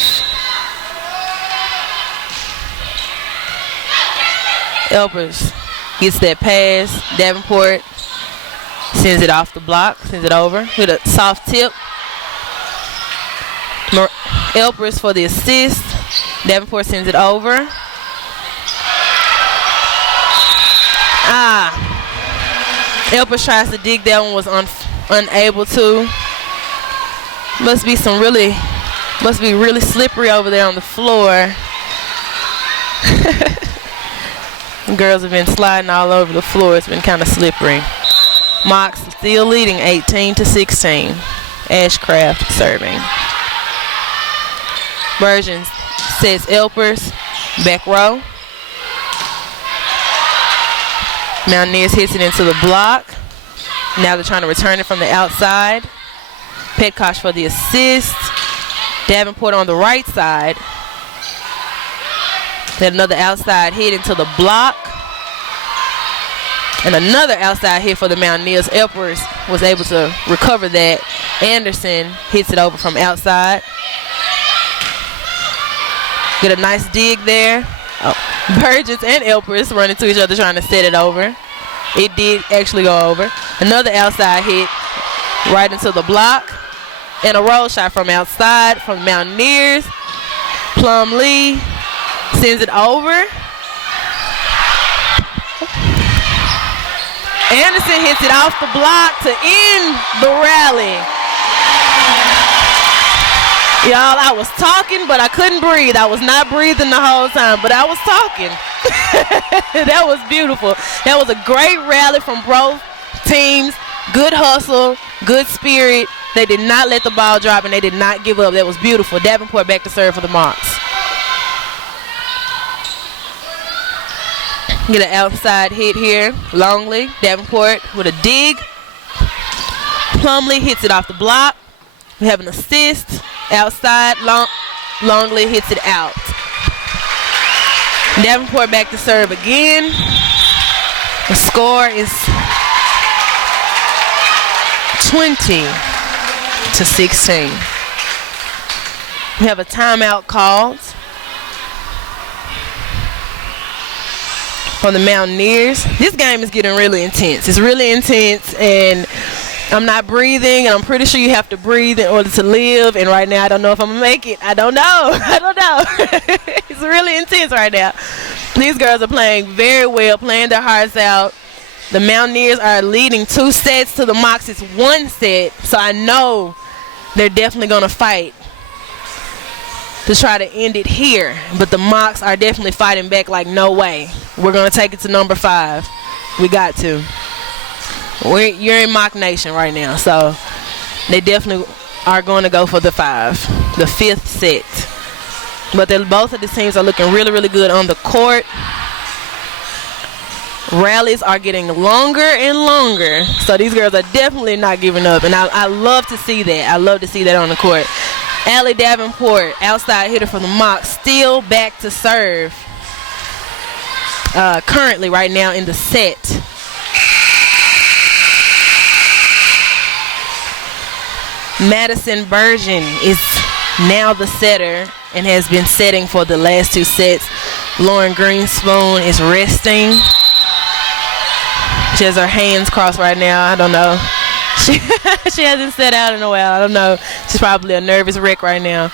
Elpers gets that pass. Davenport sends it off the block, sends it over with a soft tip. Elpers for the assist. Davenport sends it over. Elpers tries to dig. That one was unable to. Must be really slippery over there on the floor. Girls have been sliding all over the floor. It's been kind of slippery. Mocs still leading 18-16. Ashcraft serving. Virgin sets Elpers back row. Mountaineers hits it into the block. Now they're trying to return it from the outside. Petkosh for the assist. Davenport on the right side. Then another outside hit into the block. And another outside hit for the Mountaineers. Elpers was able to recover that. Anderson hits it over from outside. Get a nice dig there. Virgins and Elpers running to each other trying to set it over. It did actually go over. Another outside hit right into the block. And a roll shot from outside from the Mountaineers. Plumlee sends it over. Anderson hits it off the block to end the rally. Y'all, I was talking, but I couldn't breathe. I was not breathing the whole time, but I was talking. That was beautiful. That was a great rally from both teams. Good hustle, good spirit. They did not let the ball drop, and they did not give up. That was beautiful. Davenport back to serve for the Mocs. Get an outside hit here. Longley, Davenport with a dig. Plumlee hits it off the block. We have an assist. Outside, Longley hits it out. Davenport back to serve again. The score is 20-16. We have a timeout called for the Mountaineers. This game is getting really intense. It's really intense, and I'm not breathing, and I'm pretty sure you have to breathe in order to live. And right now, I don't know if I'm going to make it. I don't know. It's really intense right now. These girls are playing very well, playing their hearts out. The Mountaineers are leading 2 sets to the Mocs. It's 1 set, so I know they're definitely going to fight to try to end it here. But the Mocs are definitely fighting back like, no way. We're going to take it to number 5. We got to. You're in Moc Nation right now, so they definitely are going to go for the 5, the 5th set. But both of the teams are looking really, really good on the court. Rallies are getting longer and longer. So these girls are definitely not giving up. And I love to see that. I love to see that on the court. Allie Davenport, outside hitter for the Mocs, still back to serve. Currently right now in the set. Madison Bergen is now the setter and has been setting for the last 2 sets. Lauren Greenspoon is resting. She has her hands crossed right now. I don't know. She hasn't set out in a while. I don't know. She's probably a nervous wreck right now.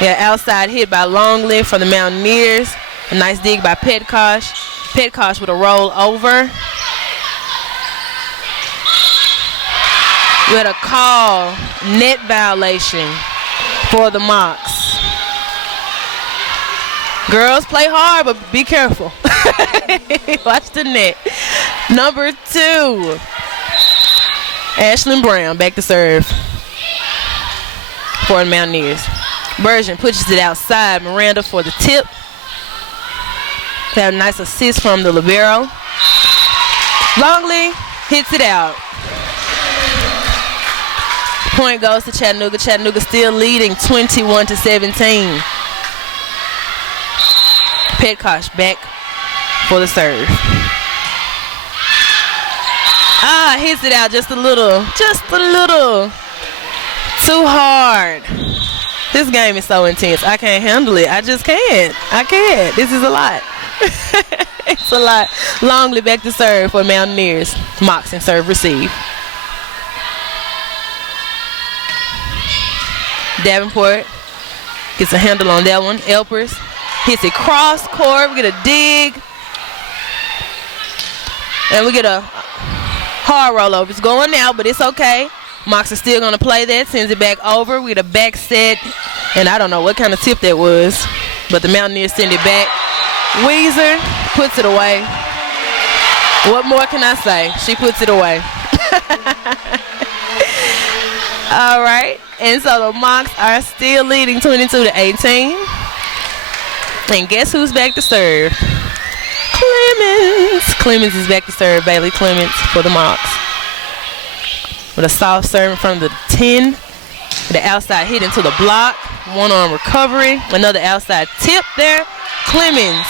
Yeah, outside hit by Longley for the Mountaineers. A nice dig by Petkosh. Petkosh with a roll over. We had a call, net violation for the Mocs. Girls, play hard, but be careful. Watch the net. Number 2, Ashlyn Brown back to serve for the Mountaineers. Bergen pushes it outside. Miranda for the tip. They have a nice assist from the libero. Longley hits it out. Point goes to Chattanooga. Chattanooga still leading 21-17. Petkosh back for the serve. Hits it out just a little too hard. This game is so intense. I can't handle it. I just can't. I can't. This is a lot. It's a lot. Longley back to serve for Mountaineers. Mocs and serve receive. Davenport gets a handle on that one. Elpers hits it cross court. We get a dig. And we get a hard rollover. It's going out, but it's okay. Mocs are still going to play that. Sends it back over. We get a back set. And I don't know what kind of tip that was. But the Mountaineers send it back. Weezer puts it away. What more can I say? She puts it away. All right. And so the Mocs are still leading 22-18. And guess who's back to serve? Clemens. Clemens is back to serve. Bailey Clemens for the Mocs. With a soft serve from the 10. The outside hit into the block. One-arm recovery. Another outside tip there. Clemens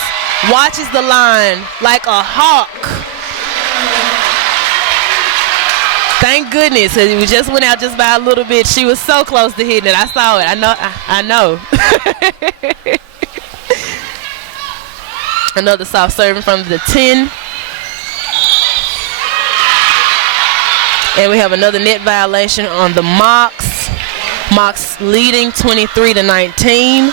watches the line like a hawk. Thank goodness. We just went out just by a little bit. She was so close to hitting it. I saw it. I know. Another soft serve from the 10. And we have another net violation on the Mocs. Mocs leading 23-19.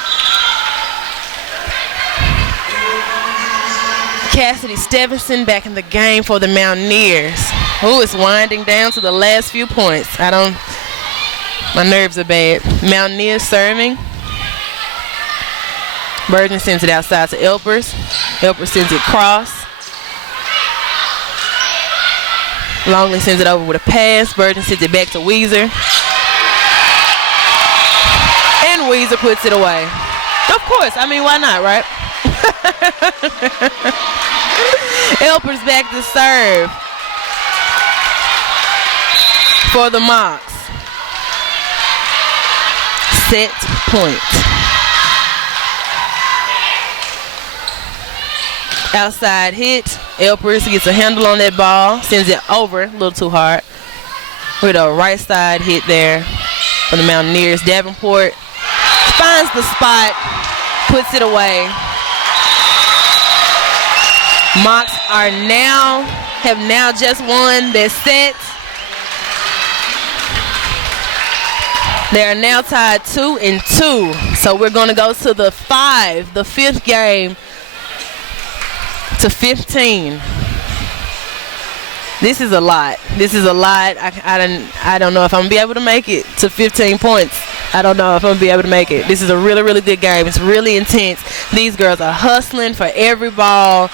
Cassidy Stevenson back in the game for the Mountaineers. Oh, it's winding down to the last few points. My nerves are bad. Mountaineers serving. Bergen sends it outside to Elpers. Elpers sends it cross. Longley sends it over with a pass. Bergen sends it back to Weezer. And Weezer puts it away. Of course. I mean, why not, right? Elpers back to serve for the Mocs. Set point. Outside hit. Elpers gets a handle on that ball. Sends it over a little too hard. With a right side hit there for the Mountaineers. Davenport finds the spot. Puts it away. Mocs have now just won their set. They are now tied 2-2. So we're going to go to the 5th game to 15. This is a lot. I don't know if I'm going to be able to make it to 15 points. I don't know if I'm going to be able to make it. This is a really, really good game. It's really intense. These girls are hustling for every ball,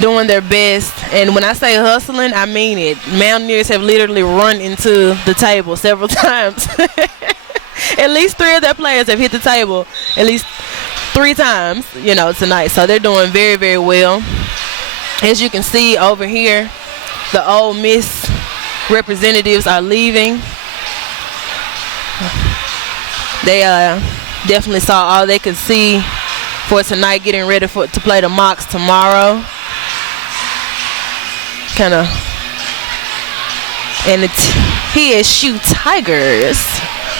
doing their best. And when I say hustling, I mean it. Mountaineers have literally run into the table several times. At least 3 of their players have hit the table at least 3 times, tonight. So they're doing very, very well. As you can see over here, the Ole Miss representatives are leaving. They definitely saw all they could see for tonight, getting ready to play the Mocs tomorrow. And the TSU Tigers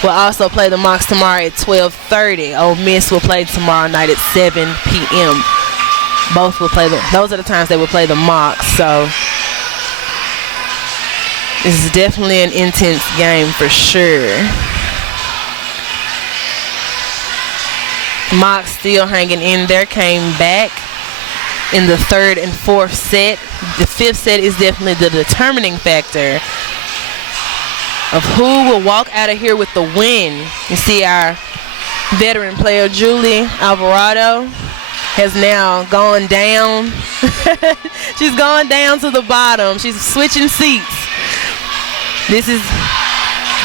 will also play the Mocs tomorrow at 12:30. Ole Miss will play tomorrow night at 7 p.m. Both will play those are the times they will play the Mocs. So this is definitely an intense game for sure. Mocs still hanging in there, came back in the 3rd and 4th set. The 5th set is definitely the determining factor of who will walk out of here with the win. You see our veteran player, Julie Alvarado, has now gone down. She's gone down to the bottom. She's switching seats.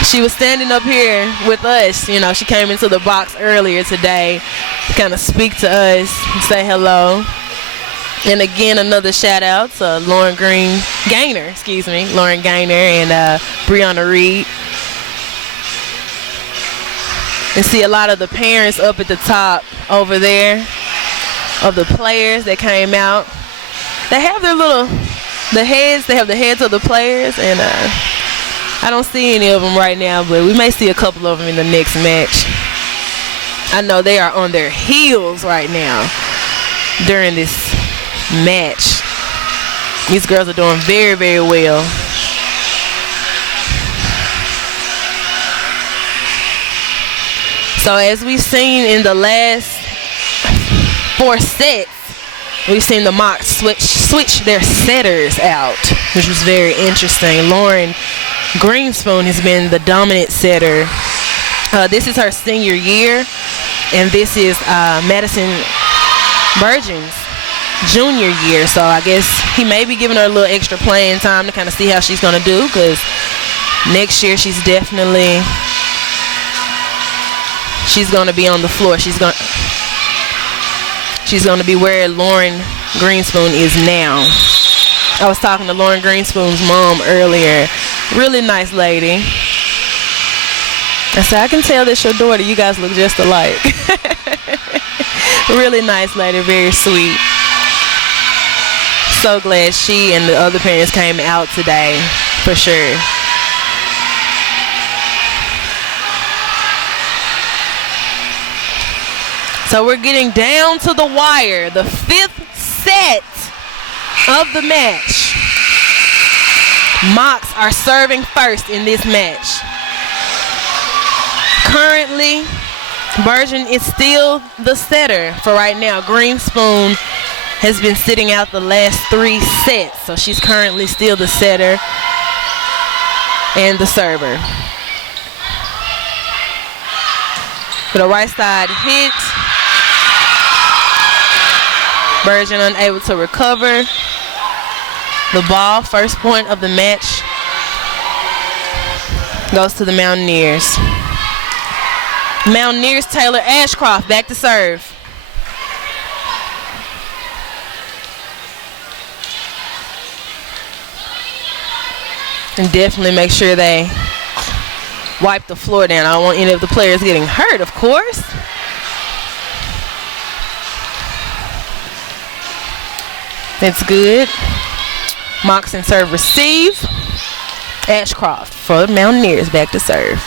She was standing up here with us. She came into the box earlier today to kind of speak to us and say hello. And again, another shout out to Lauren Gaynor, and Brianna Reed. And see a lot of the parents up at the top over there of the players that came out. They have the heads of the players, and I don't see any of them right now, but we may see a couple of them in the next match. I know they are on their heels right now during this match. These girls are doing very, very well. So as we've seen in the last 4 sets, we've seen the Mocs switch their setters out, which was very interesting. Lauren Greenspoon has been the dominant setter. This is her senior year, and this is Madison Burgeon's junior year. So I guess he may be giving her a little extra playing time to kind of see how she's going to do, because next year she's going to be on the floor. She's going to be where Lauren Greenspoon is now. I was talking to Lauren Greenspoon's mom earlier. Really nice lady. I said, I can tell that's your daughter. You guys look just alike. Really nice lady, very sweet. So glad she and the other parents came out today, for sure. So we're getting down to the wire, the 5th set of the match. Mocs are serving first in this match. Currently, Burgeon is still the setter for right now. Greenspoon has been sitting out the last 3 sets, so she's currently still the setter and the server. With a right side hit, Burgeon unable to recover the ball. First point of the match goes to the Mountaineers. Mountaineers Taylor Ashcroft back to serve. And definitely make sure they wipe the floor down. I don't want any of the players getting hurt, of course. That's good. Mocs and serve receive. Ashcroft for the Mountaineers back to serve.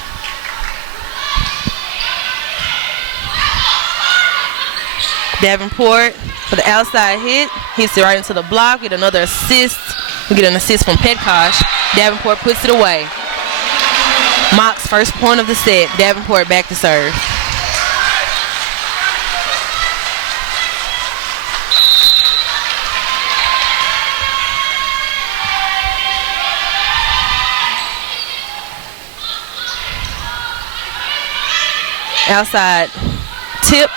Davenport for the outside hit. Hits it right into the block. Get another assist. We get an assist from Petkosh. Davenport puts it away. Mocs first point of the set. Davenport back to serve. Outside tip.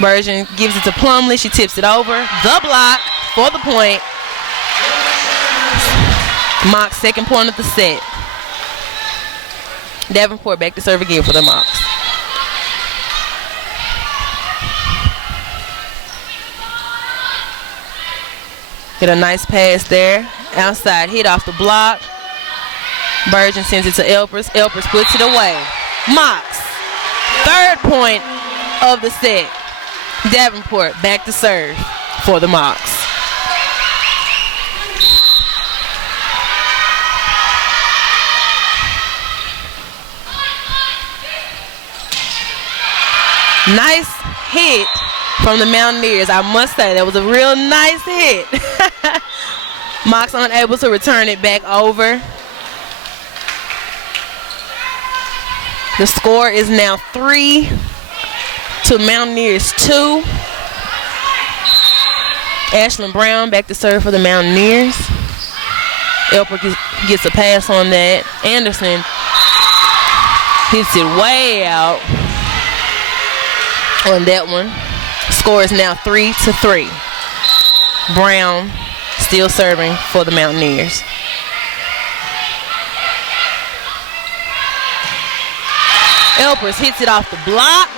Burgeon gives it to Plumley. She tips it over. The block for the point. Mocs second point of the set. Davenport back to serve again for the Mocs. Get a nice pass there. Outside hit off the block. Burgeon sends it to Elpers. Elpers puts it away. Mox. Third point of the set. Davenport back to serve for the Mox. Nice hit from the Mountaineers. I must say that was a real nice hit. Mox unable to return it back over. The score is now 3 to Mountaineers 2. Ashlyn Brown back to serve for the Mountaineers. Elper gets a pass on that. Anderson hits it way out on that one. Score is now 3 to 3. Brown still serving for the Mountaineers. Elpers hits it off the block.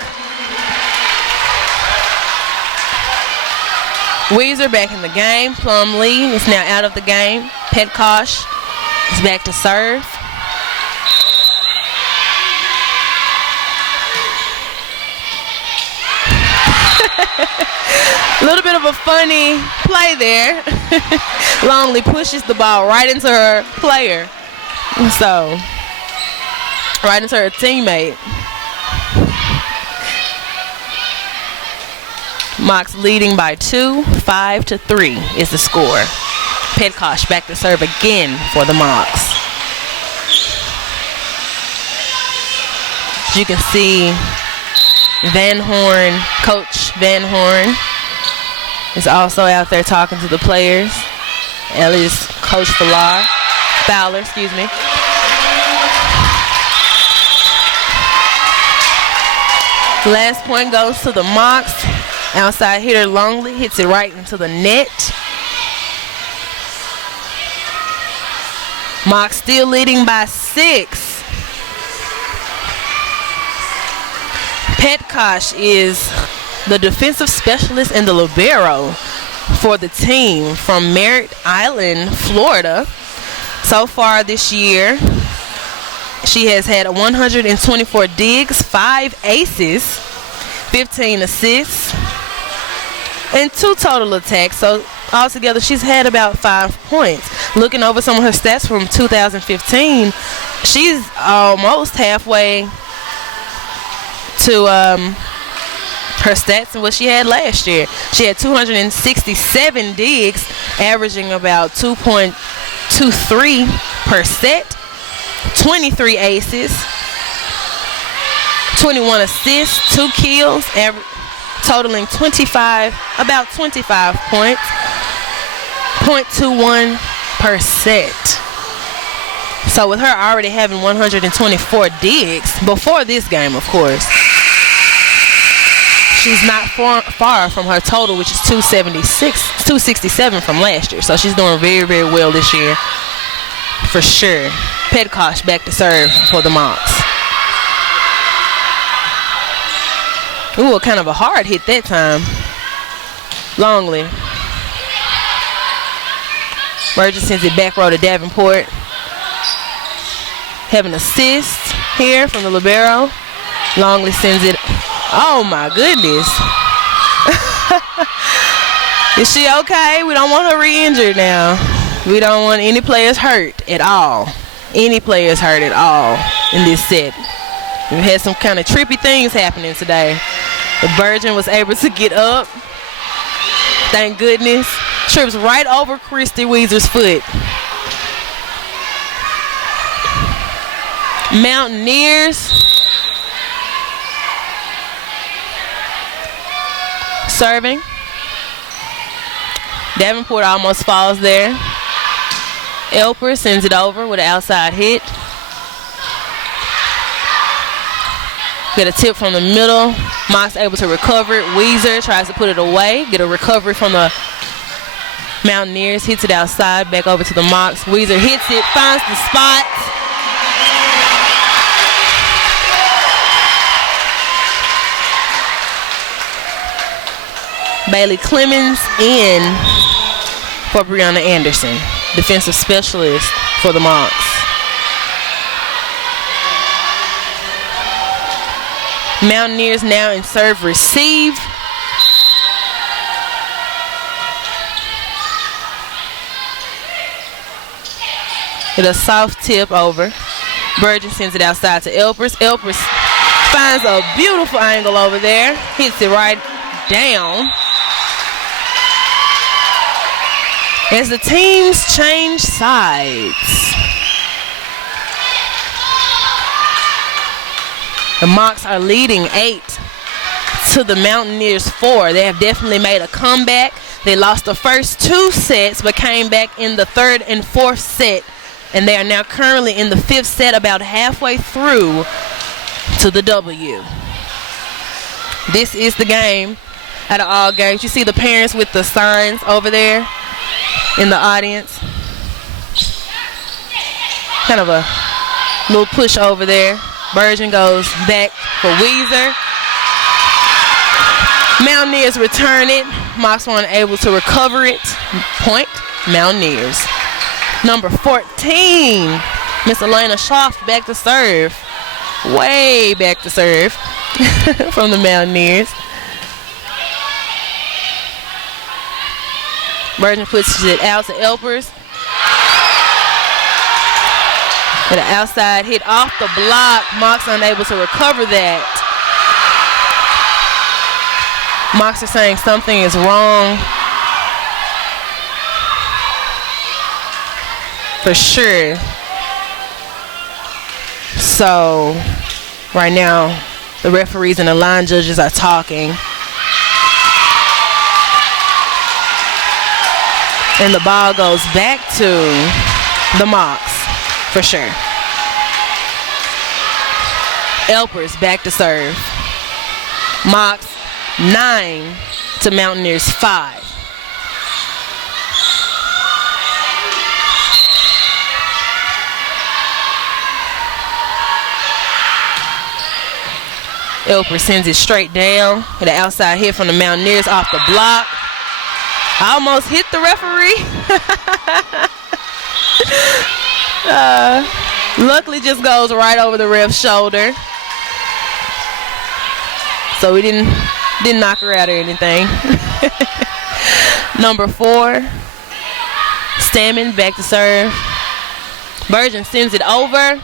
Weezer back in the game. Plumlee is now out of the game. Petkosh is back to serve. A little bit of a funny play there. Longley pushes the ball right into her player. So, right into her teammate. Mox leading by 2, 5 to 3 is the score. Petkosh back to serve again for the Mox. As you can see, Van Horn, Coach Van Horn, is also out there talking to the players. Ellie's Coach Fowler, excuse me. Last point goes to the Mox. Outside hitter Longley hits it right into the net. Mox still leading by 6. Petkosh is the defensive specialist and the libero for the team from Merritt Island, Florida. So far this year, she has had 124 digs, 5 aces, 15 assists, and 2 total attacks. So altogether, she's had about 5 points. Looking over some of her stats from 2015, she's almost halfway to her stats and what she had last year. She had 267 digs, averaging about 2.23 per set, 23 aces, 21 assists, 2 kills, totaling about 25 points, 0.21 per set. So with her already having 124 digs before this game, of course, she's not far from her total, which is 267 from last year. So she's doing very, very well this year, for sure. Petkosh back to serve for the Mox. Ooh, kind of a hard hit that time. Longley. Burgess sends it back row to Davenport. Have an assist here from the libero. Longley sends it. Oh my goodness. Is she okay? We don't want her re-injured now. We don't want any players hurt at all. Any players hurt at all in this set. We've had some kind of trippy things happening today. The Virgin was able to get up. Thank goodness. Trips right over Christy Weezer's foot. Mountaineers serving. Davenport almost falls there. Elper sends it over with an outside hit. Get a tip from the middle. Mox able to recover it. Weezer tries to put it away. Get a recovery from the Mountaineers. Hits it outside. Back over to the Mox. Weezer hits it. Finds the spot. Bailey Clemens in for Brianna Anderson, defensive specialist for the Mocs. Mountaineers now in serve receive. With a soft tip over. Burgess sends it outside to Elpers. Elpers finds a beautiful angle over there. Hits it right down. As the teams change sides. The Mocs are leading 8 to the Mountaineers 4. They have definitely made a comeback. They lost the first 2 sets but came back in the 3rd and 4th set. And they are now currently in the 5th set, about halfway through to the W. This is the game out of all games. You see the parents with the signs over there in the audience. Kind of a little push over there. Bergen goes back for Weezer. Mountaineers return it. Mocs weren't able to recover it. Point, Mountaineers. Number 14, Miss Elena Schaft back to serve. Way back to serve from the Mountaineers. Bergen puts it out to Elpers. With an outside hit off the block. Mocs unable to recover that. Mocs are saying something is wrong. For sure. So, right now, the referees and the line judges are talking. And the ball goes back to the Mocs, for sure. Elpers back to serve. Mocs 9 to Mountaineers 5. Elper sends it straight down. With an outside hit from the Mountaineers off the block. Almost hit the referee. Luckily just goes right over the ref's shoulder. So we didn't knock her out or anything. Number 4. Stammen back to serve. Bergen sends it over.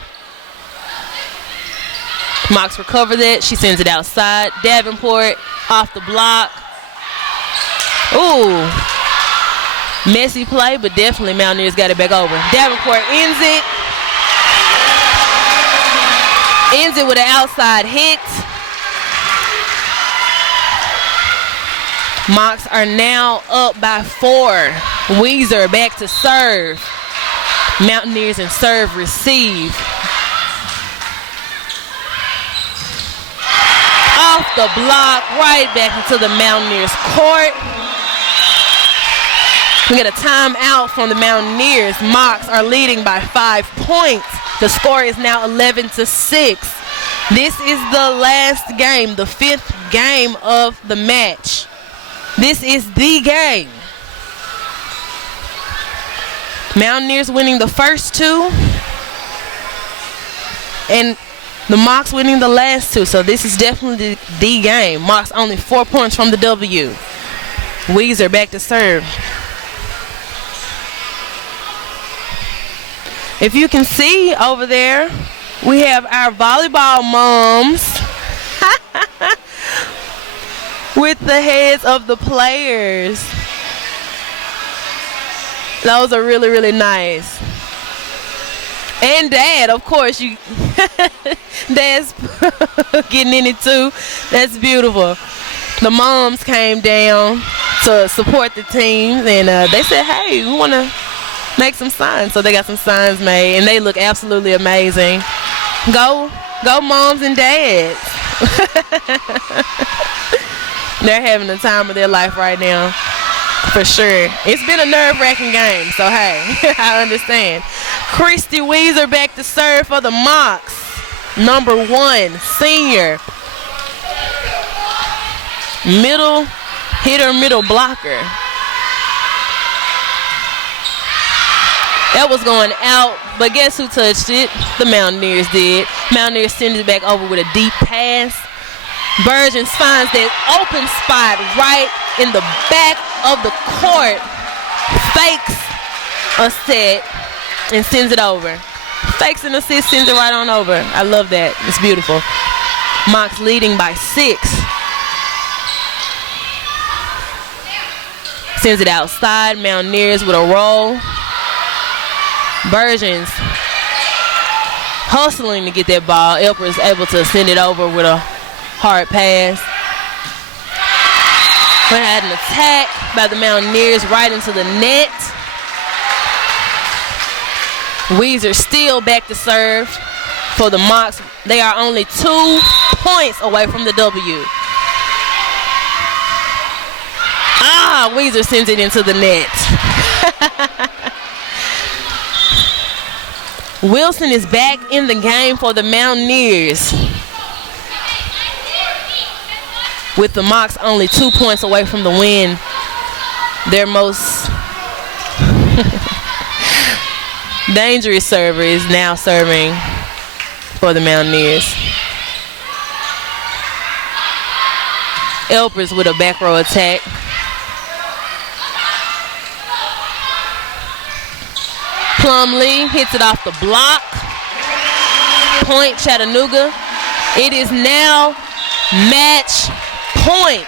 Mocs recover that. She sends it outside. Davenport off the block. Ooh. Messy play, but definitely Mountaineers got it back over. Davenport ends it. Ends it with an outside hit. Mocs are now up by 4. Weezer back to serve. Mountaineers in serve receive. Off the block, right back into the Mountaineers court. We get a timeout from the Mountaineers. Mocs are leading by 5 points. The score is now 11-6. This is the last game, the 5th game of the match. This is the game. Mountaineers winning the first 2. And the Mocs winning the last 2, so this is definitely the game. Mocs only 4 points from the W. Weezer back to serve. If you can see over there, we have our volleyball moms with the heads of the players. Those are really, really nice. And Dad, of course, you Dad's getting in it too. That's beautiful. The moms came down to support the teams, and they said, hey, we want to make some signs. So they got some signs made, and they look absolutely amazing. Go moms and dads. They're having the time of their life right now, for sure. It's been a nerve-wracking game, so hey, I understand. Christy Weezer back to serve for the Mocs. Number 1, senior. Middle hitter, middle blocker. That was going out, but guess who touched it? The Mountaineers did. Mountaineers send it back over with a deep pass. Burgeons finds that open spot right in the back of the court. Fakes a set and sends it over. Fakes an assist, sends it right on over. I love that. It's beautiful. Mocs leading by 6. Sends it outside. Mountaineers with a roll. Burgeons hustling to get that ball. Elper is able to send it over with a hard pass. We had an attack by the Mountaineers right into the net. Weezer still back to serve for the Mocs. They are only 2 points away from the W. Weezer sends it into the net. Wilson is back in the game for the Mountaineers, with the Mocs only 2 points away from the win. Their most dangerous server is now serving for the Mountaineers. Elpers with a back row attack. Plumlee hits it off the block. Point Chattanooga. It is now match point.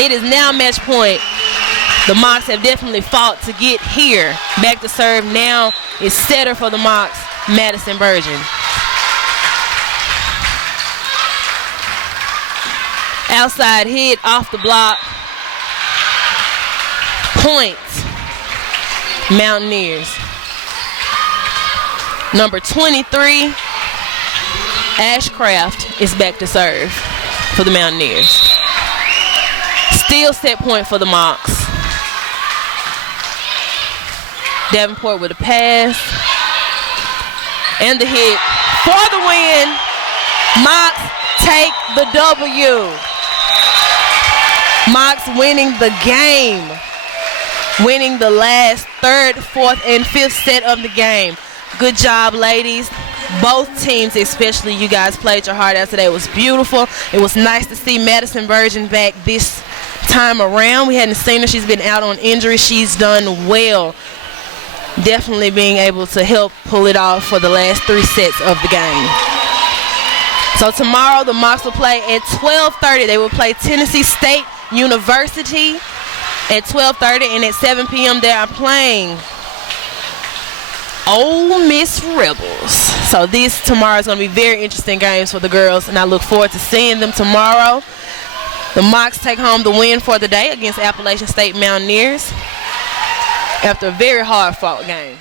It is now match point. The Mocs have definitely fought to get here. Back to serve now is setter for the Mocs, Madison Burgeon. Outside hit off the block. Point Mountaineers. Number 23, Ashcraft is back to serve for the Mountaineers. Still set point for the Mocs. Davenport with a pass. And the hit for the win. Mocs take the W. Mocs winning the game. Winning the last 3rd, 4th, and 5th set of the game. Good job, ladies. Both teams, especially you guys, played your heart out today. It was beautiful. It was nice to see Madison Burgeon back this time around. We hadn't seen her. She's been out on injury. She's done well. Definitely being able to help pull it off for the last 3 sets of the game. So tomorrow the Mocs will play at 12:30. They will play Tennessee State University at 12:30, and at 7 p.m. they are playing Ole Miss Rebels. So tomorrow is going to be very interesting games for the girls, and I look forward to seeing them tomorrow. The Mocs take home the win for the day against Appalachian State Mountaineers after a very hard-fought game.